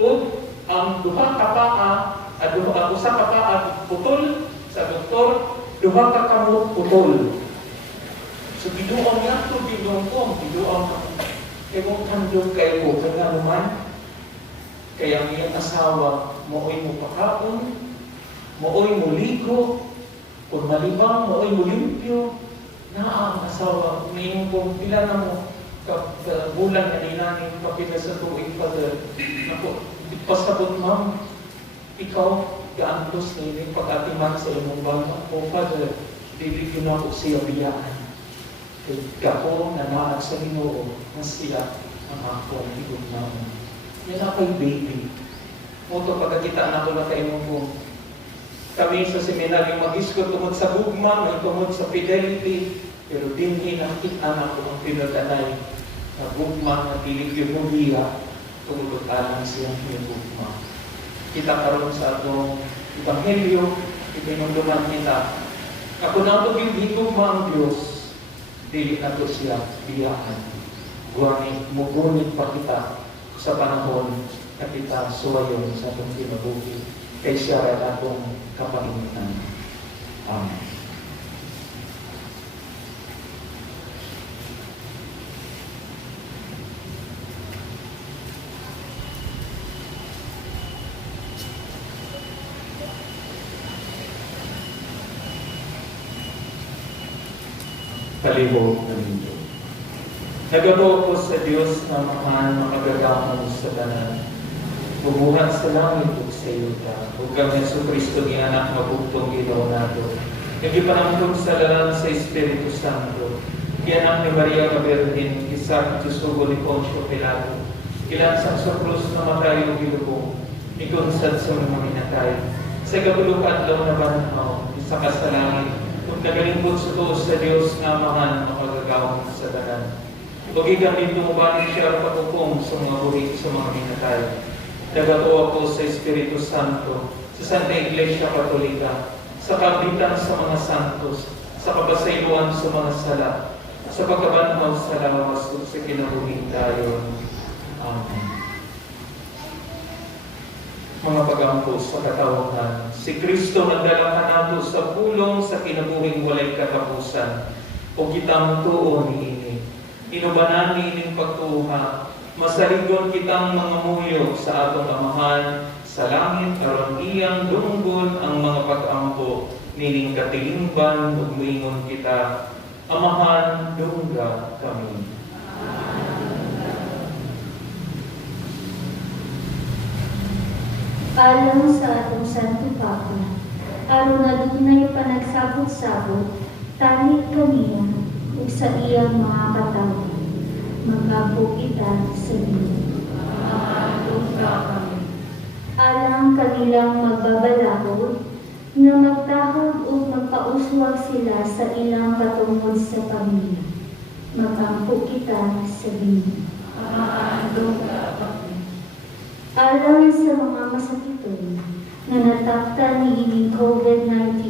o ang duha ka paa usa ka paa putol sa doktor, duha ka kamot putol. So binuang nga ito, binuang kaya mong handog kayo, kaya naman, kaya ang iyong asawa, mooy mo pakaon, mooy mo ligo, kung malibang, mooy mo limpyo, na ang asawa, ngayon kung pila na mo, bulan na ninanin, kapila sa tuwing Father, naku, pasabot ma'am, ikaw, gaantos na yun, pag-atiman sa imong bata, o Father, bibigyan ako siya biyaan. Kako na naag sa Ginoo na siya ang akong igugnaw. Yan na kay baby. Moto pagkakita na ko na kayo mo. Kami sa seminaryo mag-iskot tungod sa gugma, may tungod sa fidelity, pero dinhi nakita na ko ang pinatanay na gugma na pilig yung mubiya tungod alang siyang yung gugma. Kita karon sa atong Ebanghelyo, ipinunduman kita. Ako na ito gugma ang Diyos, dili na to siya biyaan. Mugunit pa kita sa panahon na kita suwayon sa atong kinabuhi. Kay siya ay atong kapainitan. Amen. Kalihog na ninyo. Nagatuo ko sa Diyos na mahal makagagamon sa tanan. Bubuhat sa langit ug sa yuta. Ug kang Yesu Kristo ni anak mabugtong Ginoo nato. Nagipanangtog sa dalan sa Espiritu Santo. Gianak ni Maria nga Birhen, gisak susugo ni Poncio Pilato. Gilansang sa krus na matay ug gilubong. Ikunsad sa mga minatay. Sa gabulukan daw na banhaw, isa ka sa langit. Kung nagalingkod sa tuos sa Diyos na amahan makagagawang sa danan. Huwag igamit tumubanin siya pagkukong sa mga buhi sa mga minatay. Nagatuo ako sa Espiritu Santo, sa Santa Iglesia Katolika, sa kabitan sa mga santos, sa kapasayloan sa mga sala, sa pagkabanhaw sa lawas ug sa kinabuhi tayo. Amen. Mga pag-ampos sa katawanan, si Kristo nagdala nato sa pulong sa kinabuhing walay katapusan, o kitang tuon niini. Inubanan niining pagtuha, masaligon kitang mga muyog sa atong amahan, sa langit aron iyang dunggon ang mga pag-ampo, nining katilingban ug moingon kita, amahan dungga kami. Alang sa atong Santo Papa, aron na dunay panagsabot-sabot, tani kaniya ug sa iyang mga katawo. Magkapo kita sa Diyo. Alang kanilang magbabalakod, na magtahod o magpauswag sila sa ilang katungod sa pamilya. Magkampo kita sa Diyo. Alang sa mga masakiton na nataktan ni ining COVID-19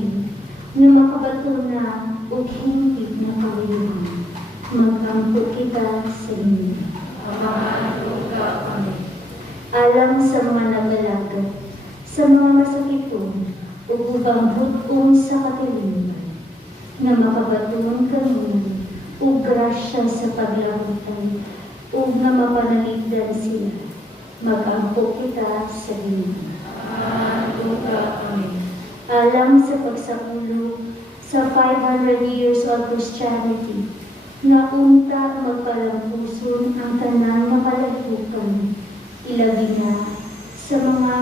na makabato na o hingpit na kawiyuhan, magkampo kita sa inyo. Alang sa mga nagalagat, sa mga masakiton o ubang hudong sa katilingan, na makabaton kami o grasya sa paglamutan o na mapanaligdan sila, mag-ampo kita sa Diyo. Alam sa pagsakulog sa 500 years of Christianity, na unta magpalampuson ang tanan makalagpukan, ilagi na sa mga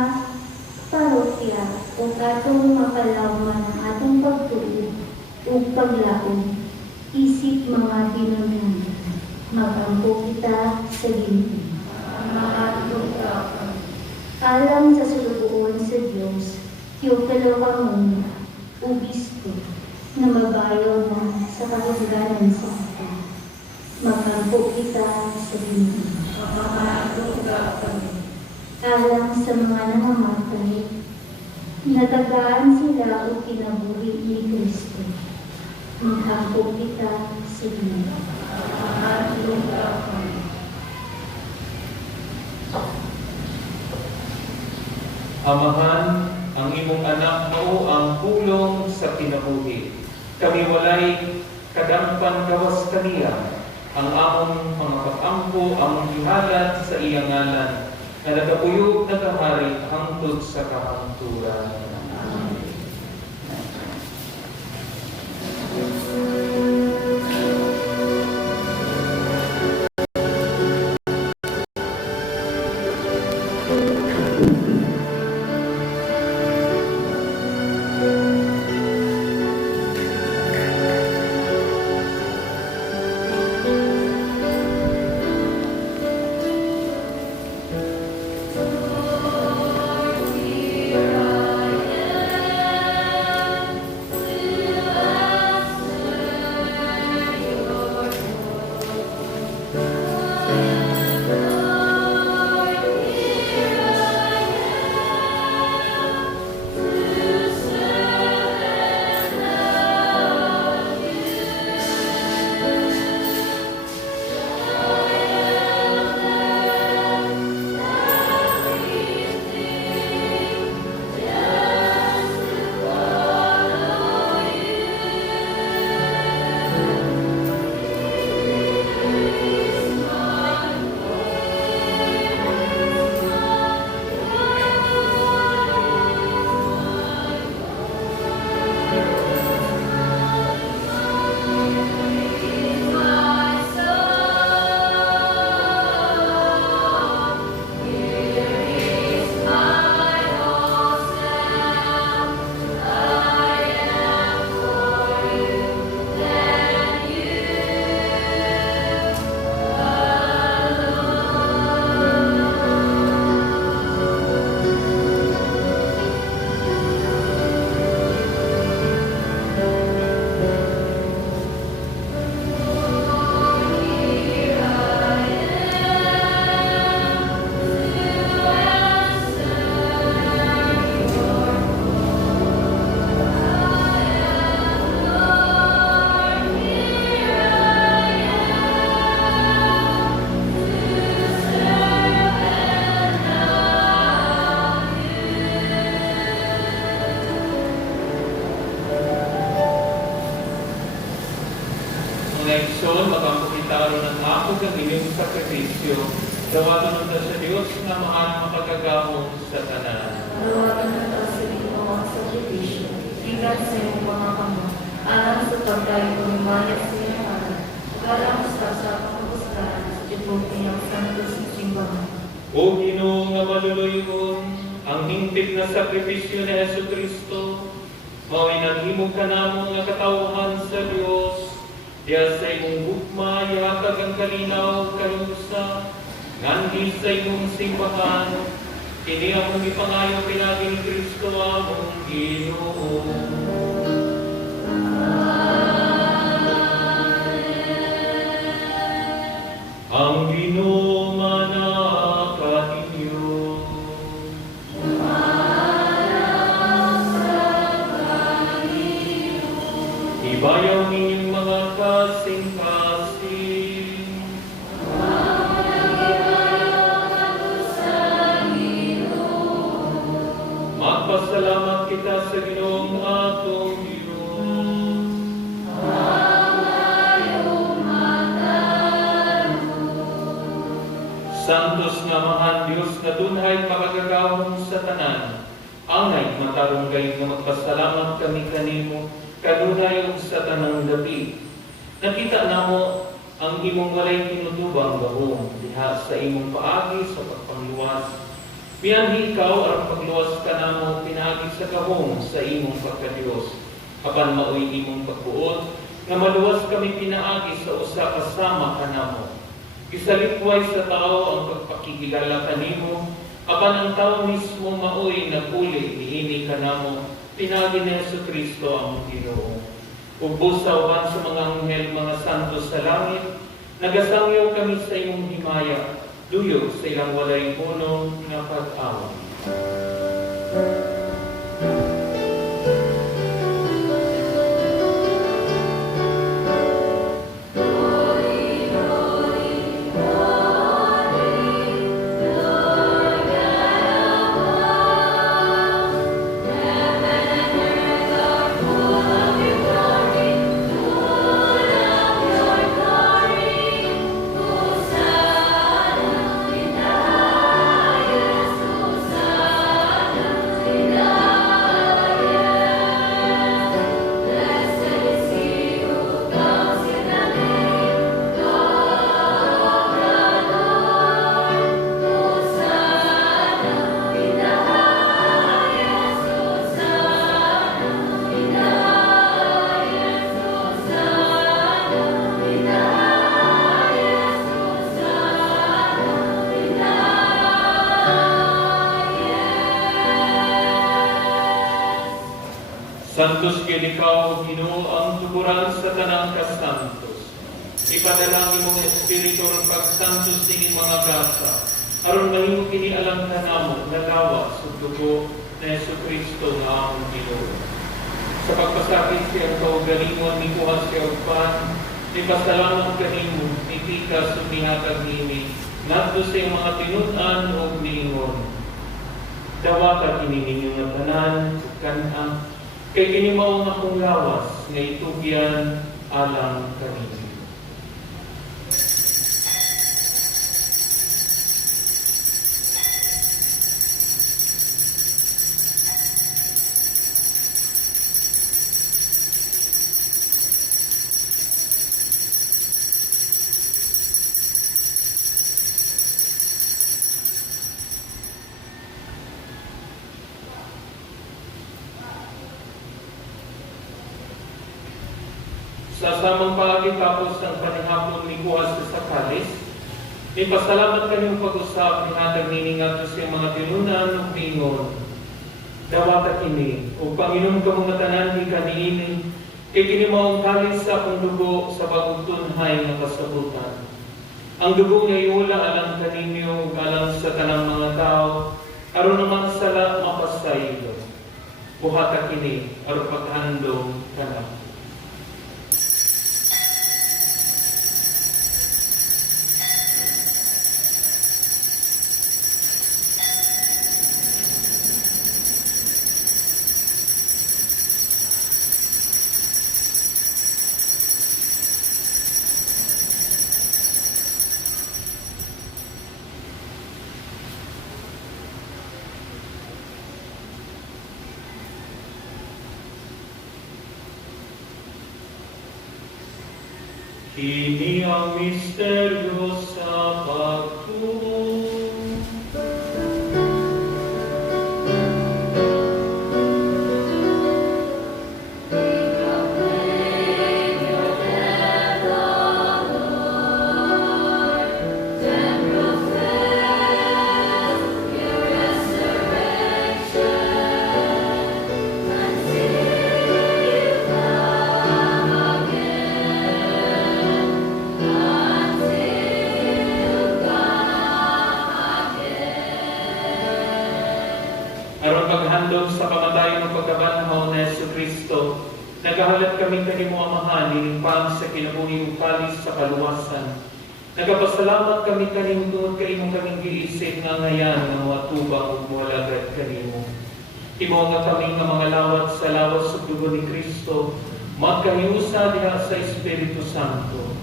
parokya o atong mapalawman ang atong pagtuo o paglaon, isip mga dinamyan, mag-ampo kita sa Diyo. Alam sa sulubuon sa Diyos, Teopilo Pamuna, Obispo, na mabayo na sa kahuluganan sa atin. Magkampo kita sa Diyo. Alam sa mga nangamatay, natagaan sila o kinabuhi ni Kristo. Maghambog kita sa Ginoo. Amahan, ang imong anak mao ang pulong sa kinabuhi. Kami walay kadampan gawas kaniya. Ang among mga pag-ampo, among ihalat sa iyang ngalan, na nagapuyog nagahari hangtod sa kahangturan. Ngayon, magpapakitaro ng ako ng inyong sakripisyo. Dawaton na sa Diyos na maaaring makagagawong sa tanan. Dawaton na sa Ginoo ang sakripisyo, ikat sa iyong mga kamot, alang sa pagkain ko ni Maria sa iyong anak, alang sa panggustahan sa tibuti ng santos ng simbahan. O Ginoo nga maluluyon, ang hingpit na sakripisyo ni Jesucristo, mawa'y naghimog ka namong nga katawhan sa Diyos. Diya sa imong bukma, ihatag ang kalinaw, kalusa, ngandi sa imong simbahan, kini among ipangayo pinagi ni Kristo among Ginoo. Ang Ginoo manakainyo. Ibayaw ninyong mga kasing-kasing. Magpasalamat kita sa Ginoong atong Diyos. Santos nga mahal Diyos na dunhay makagagawon sa tanan, angay matarunggay nga magpasalamat kami kanimo, kanunay sa tanang dapit. Nakita namo ang imong walay tinutubang gahom diha sa imong paagi sa pagpangluwas. Mianhi ikaw ang pagluwas ka namo pinaagi sa gahom sa imong pagkadiyos. Apan maoy imong pagbuot nga maluwas kami pinaagi sa usa kasama ka namo. Gisalikway sa tao ang pagpakikilala kanimo, apan ang tao mismo maoy naguli niini ka namo. Pinagi ni Jesucristo ang Ginoo. Ubos sa uban sa mga anghel, mga santos sa langit, nagasangyo kami sa imong himaya, duyog sa ilang walay punong nga pag-awa. Santos gid ikaw, Ginoo, ang tuguran sa tanang kasantos. Ipadalangin mong Espiritu ang pagsantos ng mga gasa, aron mahimo kini alam kanamo nga lawas ug dugo na Jesucristo nga among Ginoo. Sa pagpasakit siya kaugalingon ni kuha siya og pan, ipasalamat kanimo, itikas ug nihatag nini, ngadto sa iyong mga tinun-an ug niingon. Dawata kini ninyo nga tanan ug kan-an, kay kini mao nga akong lawas nga itugyan alang kanimo. Sa samang pagkatapos ng panihapon ni kuha sa sakalis, ipasalamat kanyang pag-usap ni hatag niningat sa mga tinunan ng bingon. Dawata kini, o Panginoon ka mga tanan di kanini, kini maong kalis sa akong dugo sa bagong tunhay na kasabutan. Ang dugo nga iula alang kaninyo, alang sa tanang mga tao, aron naman sala mapasaylo. Buhata kini, aron paghandong kanang. Kini ang misteryo sa pagtuo. Paghandog sa kamatayon ng pagkabanhaw na Jesucristo, nagahalat kami kanimo Amahan, nilingpang sa kinabuhi kalis sa kaluwasan. Nagapasalamat kami kanimo tungod kay imong kaming giisip nga ngayan nga matubang ug mualagad kanimo. Imo nga kami nga mga lawat sa lawas ug dugo ni Kristo, magkahiusa diha sa Espiritu Santo.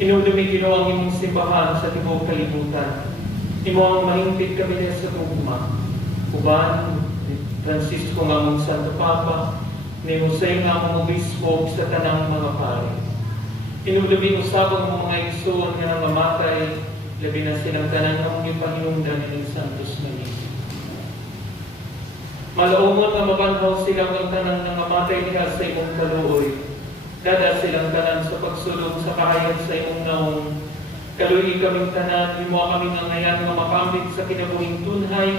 Inudumi Ginoo ang imong simbahan sa tibuok kalibutan. Imo ang mahingpit kami diha sa tugma. Uban Francisco nga mong Santo Papa, ni Jose nga mong obispo sa tanang mga pari. Inulubing usabang mo mga igsoon nga nang mamatay, labi na silang tanan nga mong ipahinungdan ng Santos Manis. Malaungon nga mabanhaw silang ang tanang nga mamatay niya sa imong kaluoy. Dada silang tanan sa pagsulong sa kahayag sa imong naong. Kaluoy kaming tanan, imo kami nga ngayan nga makamit sa kinabuhing tunhay,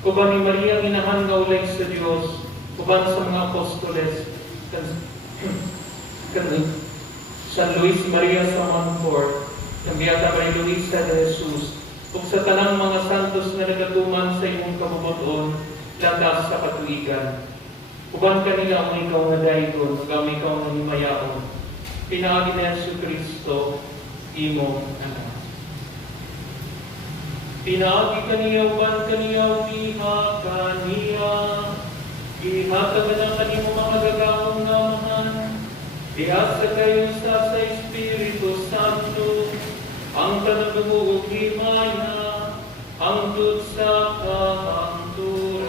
uban ni Maria inahan nga ulay sa Dios, uban sa mga apostoles, San Luis Maria sa Montfort, ang Beata Maria Luisa de Jesus, ug sa tanang mga santos na nagatuman sa imong kabubuton, landas sa katuigan. Uban kanila ang ikaw nga daygon, ug ang ikaw nga himayaon. Pinaagi ni Jesucristo, imong anak. Pinagi kaniya, uban kaniya, umiha kaniya. Ihatag na kanimo mga gagawang namahan. Ihasa kayo sa Espiritu Santo. Ang kanagumugog himaya, ang tut sa kahanturan.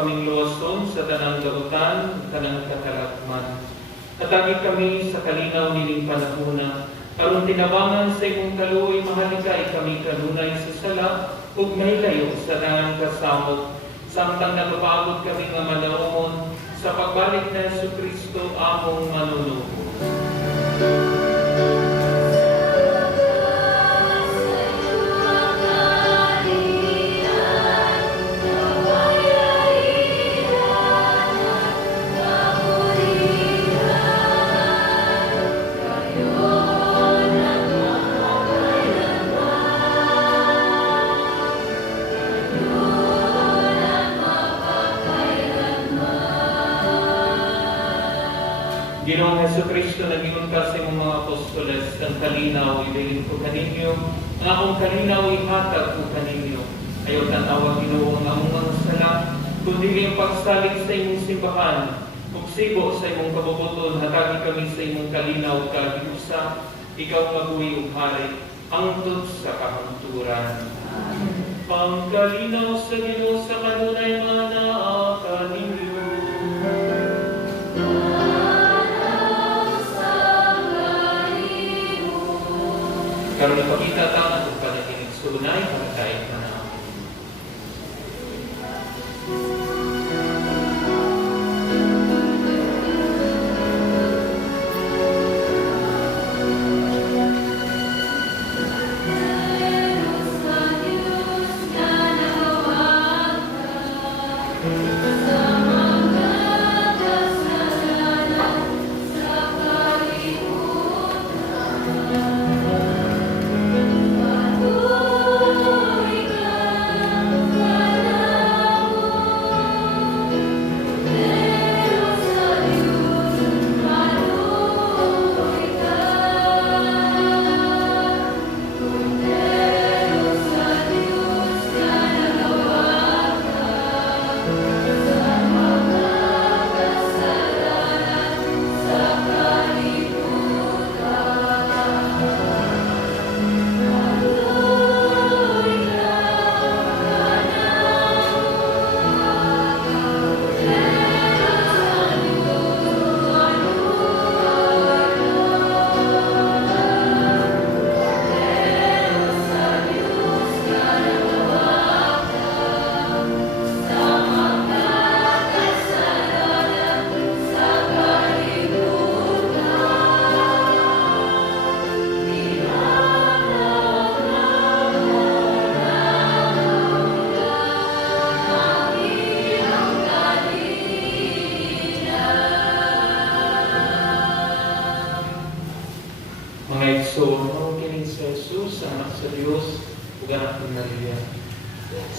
kaming luwason sa tanang daotan, tanang katalakman. Katagi kami sa kalinaw nining panahuna, aron tinabangan sa imong kaluoy mahalikay kami kanunay sa sala, ug mahilayo sa tanang kasamot, samtang napapagod kami nga manaumon sa pagbalik na Jesucristo among manunubos. Ginoong Jesucristo, nagingon ka sa imong mga apostoles, ang kalinaw ibilin ko kaninyo, ang akong kalinaw ihatag ko kaninyo. Ayaw tanawag Ginoo ang among mga sala, kundi ang pagsalig sa imong simbahan, ug sibo sa imong kabubuton, hatagi kami sa imong kalinaw kagiusa, ikaw mabuhi ug hari, angtod sa kahangturan. Pangkalinaw sa Ginoo sa kanunay manaa kaninyo. Karon ipakita tangan ug panaginip sunay kahit na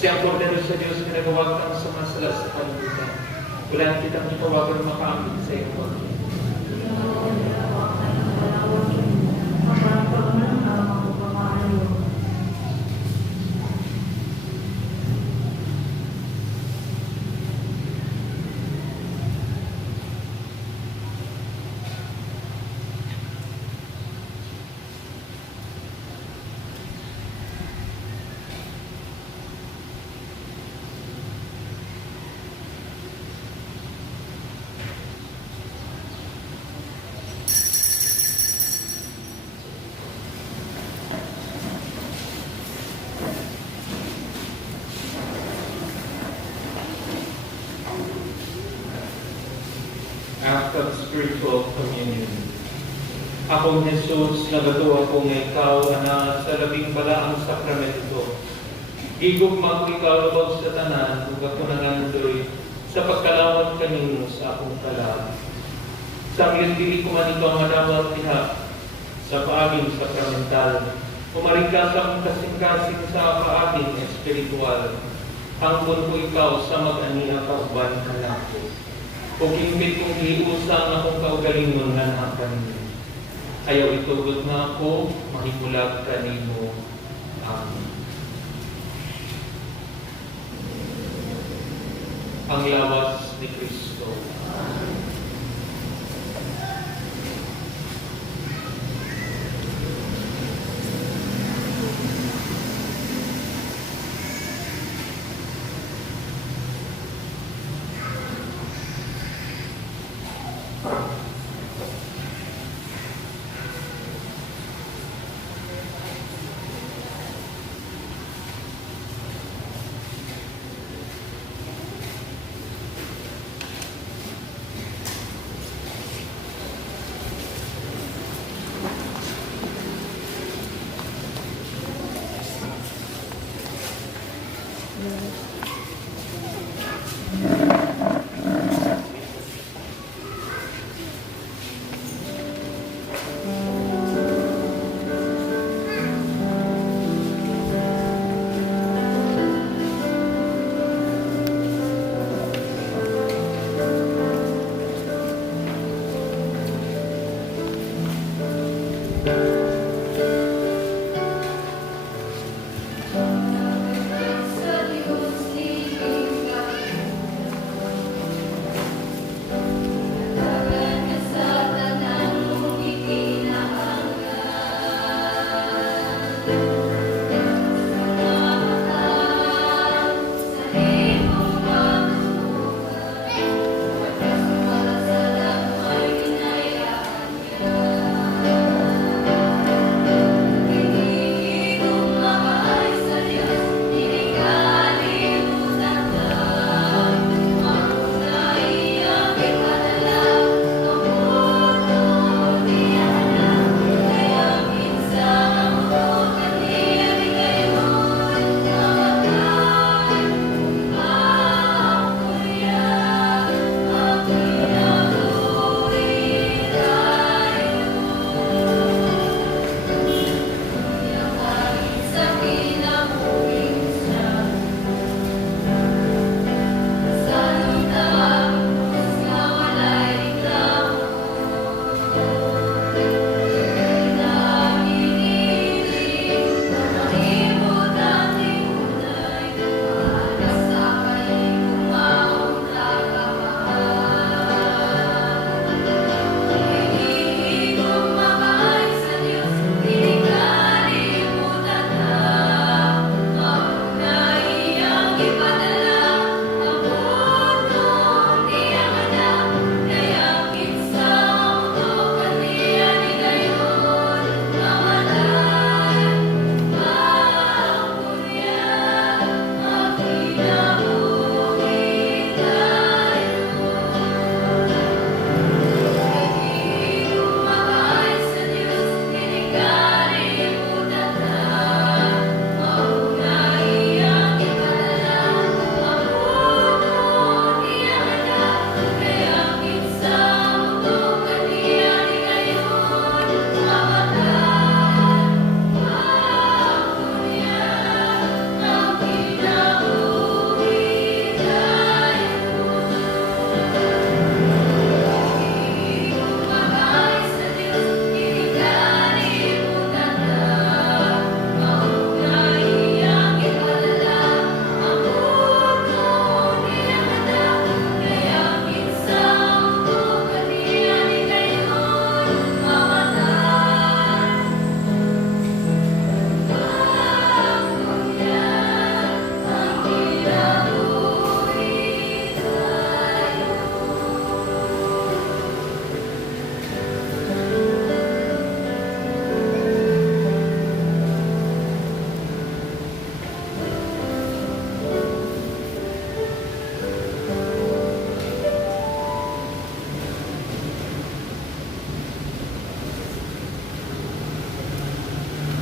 Siyang Kordero sa Diyos na nagawag kang sumasala sa kalibutan. Wala kitang itawagan makaamit sa iyo. Act of spiritual communion. Akong Jesus, nagato ako nga ikaw na sa labing balaang sakramento. Igugma ko ikaw lubog sa tanan, ug ako nangandoy sa pagkalawat kanino sa akong kalam. Sa aming dili ko man ikaw madawat diha sa paaging sakramental. Umaring ka sa akong kasing-kasing sa paaging espiritual. Hanggon ko ikaw sa mag-aniya kauban kanako. Kung hingpit kong iusang akong kaugalingon nga nakakanino. Ayaw itugod na ako, mahimulag kanino. Amen. Ang lawas ni Kristo.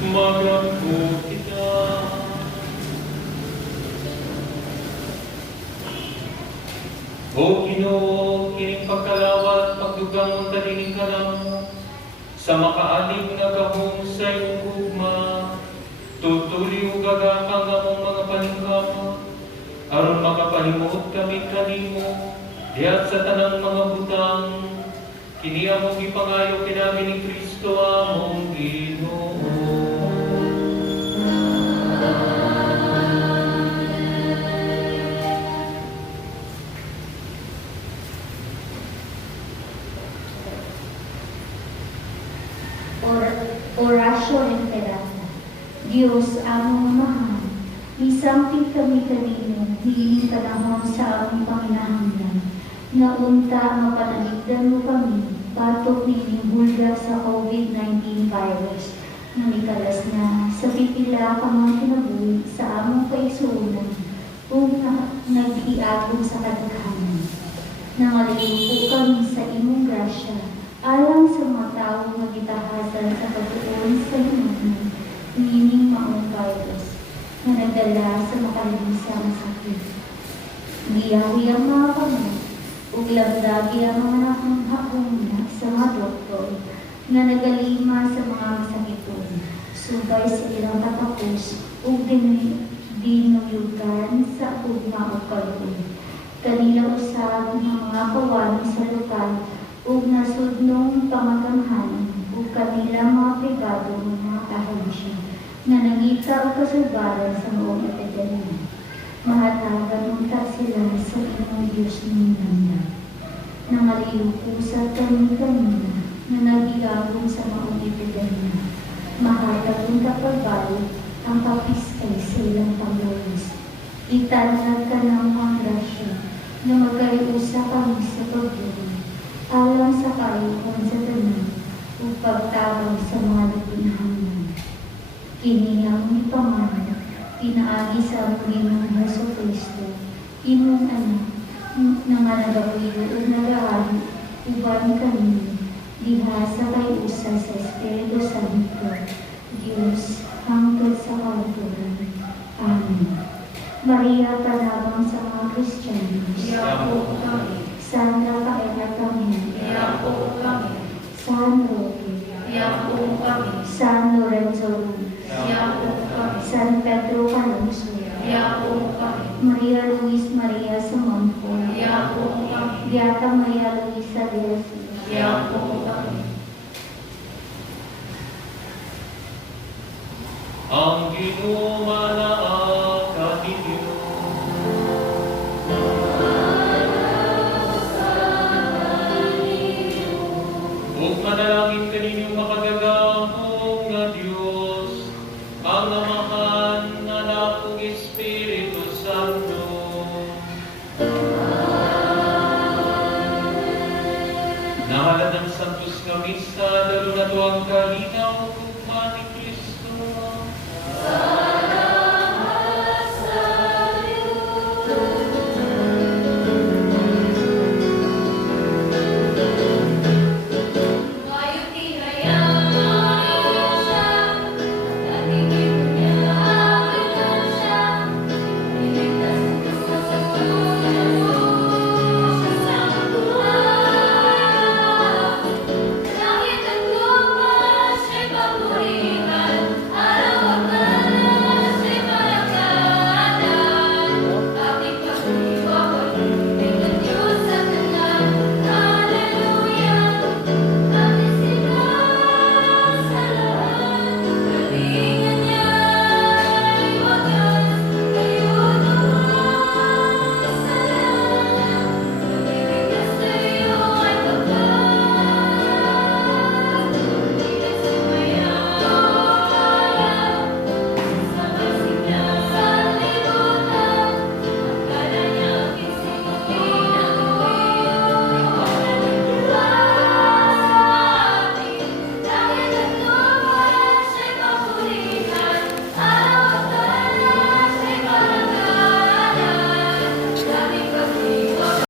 Magangko kita. O Ginoo, kining pagkalawat pagdugang talining kanamo sa makaalig nga gahom sa iyong gugma, tutuli o gagakang among mga paningkama, aron makapalimot kami kanimo, dihat sa tanang mga butang, kini among ipangayo kinami ni Kristo among Ginoo. Orasyon Esperanza. Diyos among mahal, isampit kami kanino, hiling kanahon sa among panginahanglan. Naunta mapananigdan mo kami, batok nining hulga sa COVID-19 virus. Namikalas na sa pipila ka mga kinabuhi sa among kaisuunan, kung nag-iagong sa kadaghanan. Nangalimpo kami sa imong grasya, alang sa mga tao magitahasan sa pagtuon sa hinunan, nining maong virus, na nagdala sa makalimisang sakit. Giyawi ang mga kamay, ug labdagi ang mga nakanghauna sa mga doktor, na nagalima sa mga masakiton, subay sa ilang katapos, ug dinuyugan sa ugma o kalun. Kanila usab ng mga kawan sa lokal, ug nasudnong pamagamhan ug kanila mga pagado ng mga ahensya na nangita o kasubaran sa noong epidemya. Mahatagan unta sila sa inong Diyos ng langit. Na malilupo sa kami-kanina na nagigabong sa maong epidemya. Mahatag unta pagbalik ang kapiskay sa ilang pangluwas. Itanag ka ng mga grasya na magkaiusa kami sa pagbuhay. Alang sa kaayuhan sa tanan o pagtabang sa mga lipunhanan. Kiniyang ni Pamana, pinaagi sa Panginoong Heso Kristo, imong anak, na managawiro o nagahari, uban kami, diha sa kayusa sa Espiritu Santo, Diyos, hanggang sa kaluturan. Amen. Maria, panabang sa mga Kristiyano, Iyapo kami. Santa Caetano, Iyapo kami. San Roque, Iyapo kami. San Lorenzo, Iyapo kami. San Pedro Calungsod, Iyapo kami. Maria Luis Maria Samampo, Iyapo kami. Beata Maria Luisa de Jesus, Iyapo kami. Ang ginumanaan kaninyo. Ug manalangin kaninyong makagagahong nga Diyos, ang Amahan, Anak ug Espiritu Santo. Nahalad ng Santos nga Misa, dalo na to ang kalinaw ug manik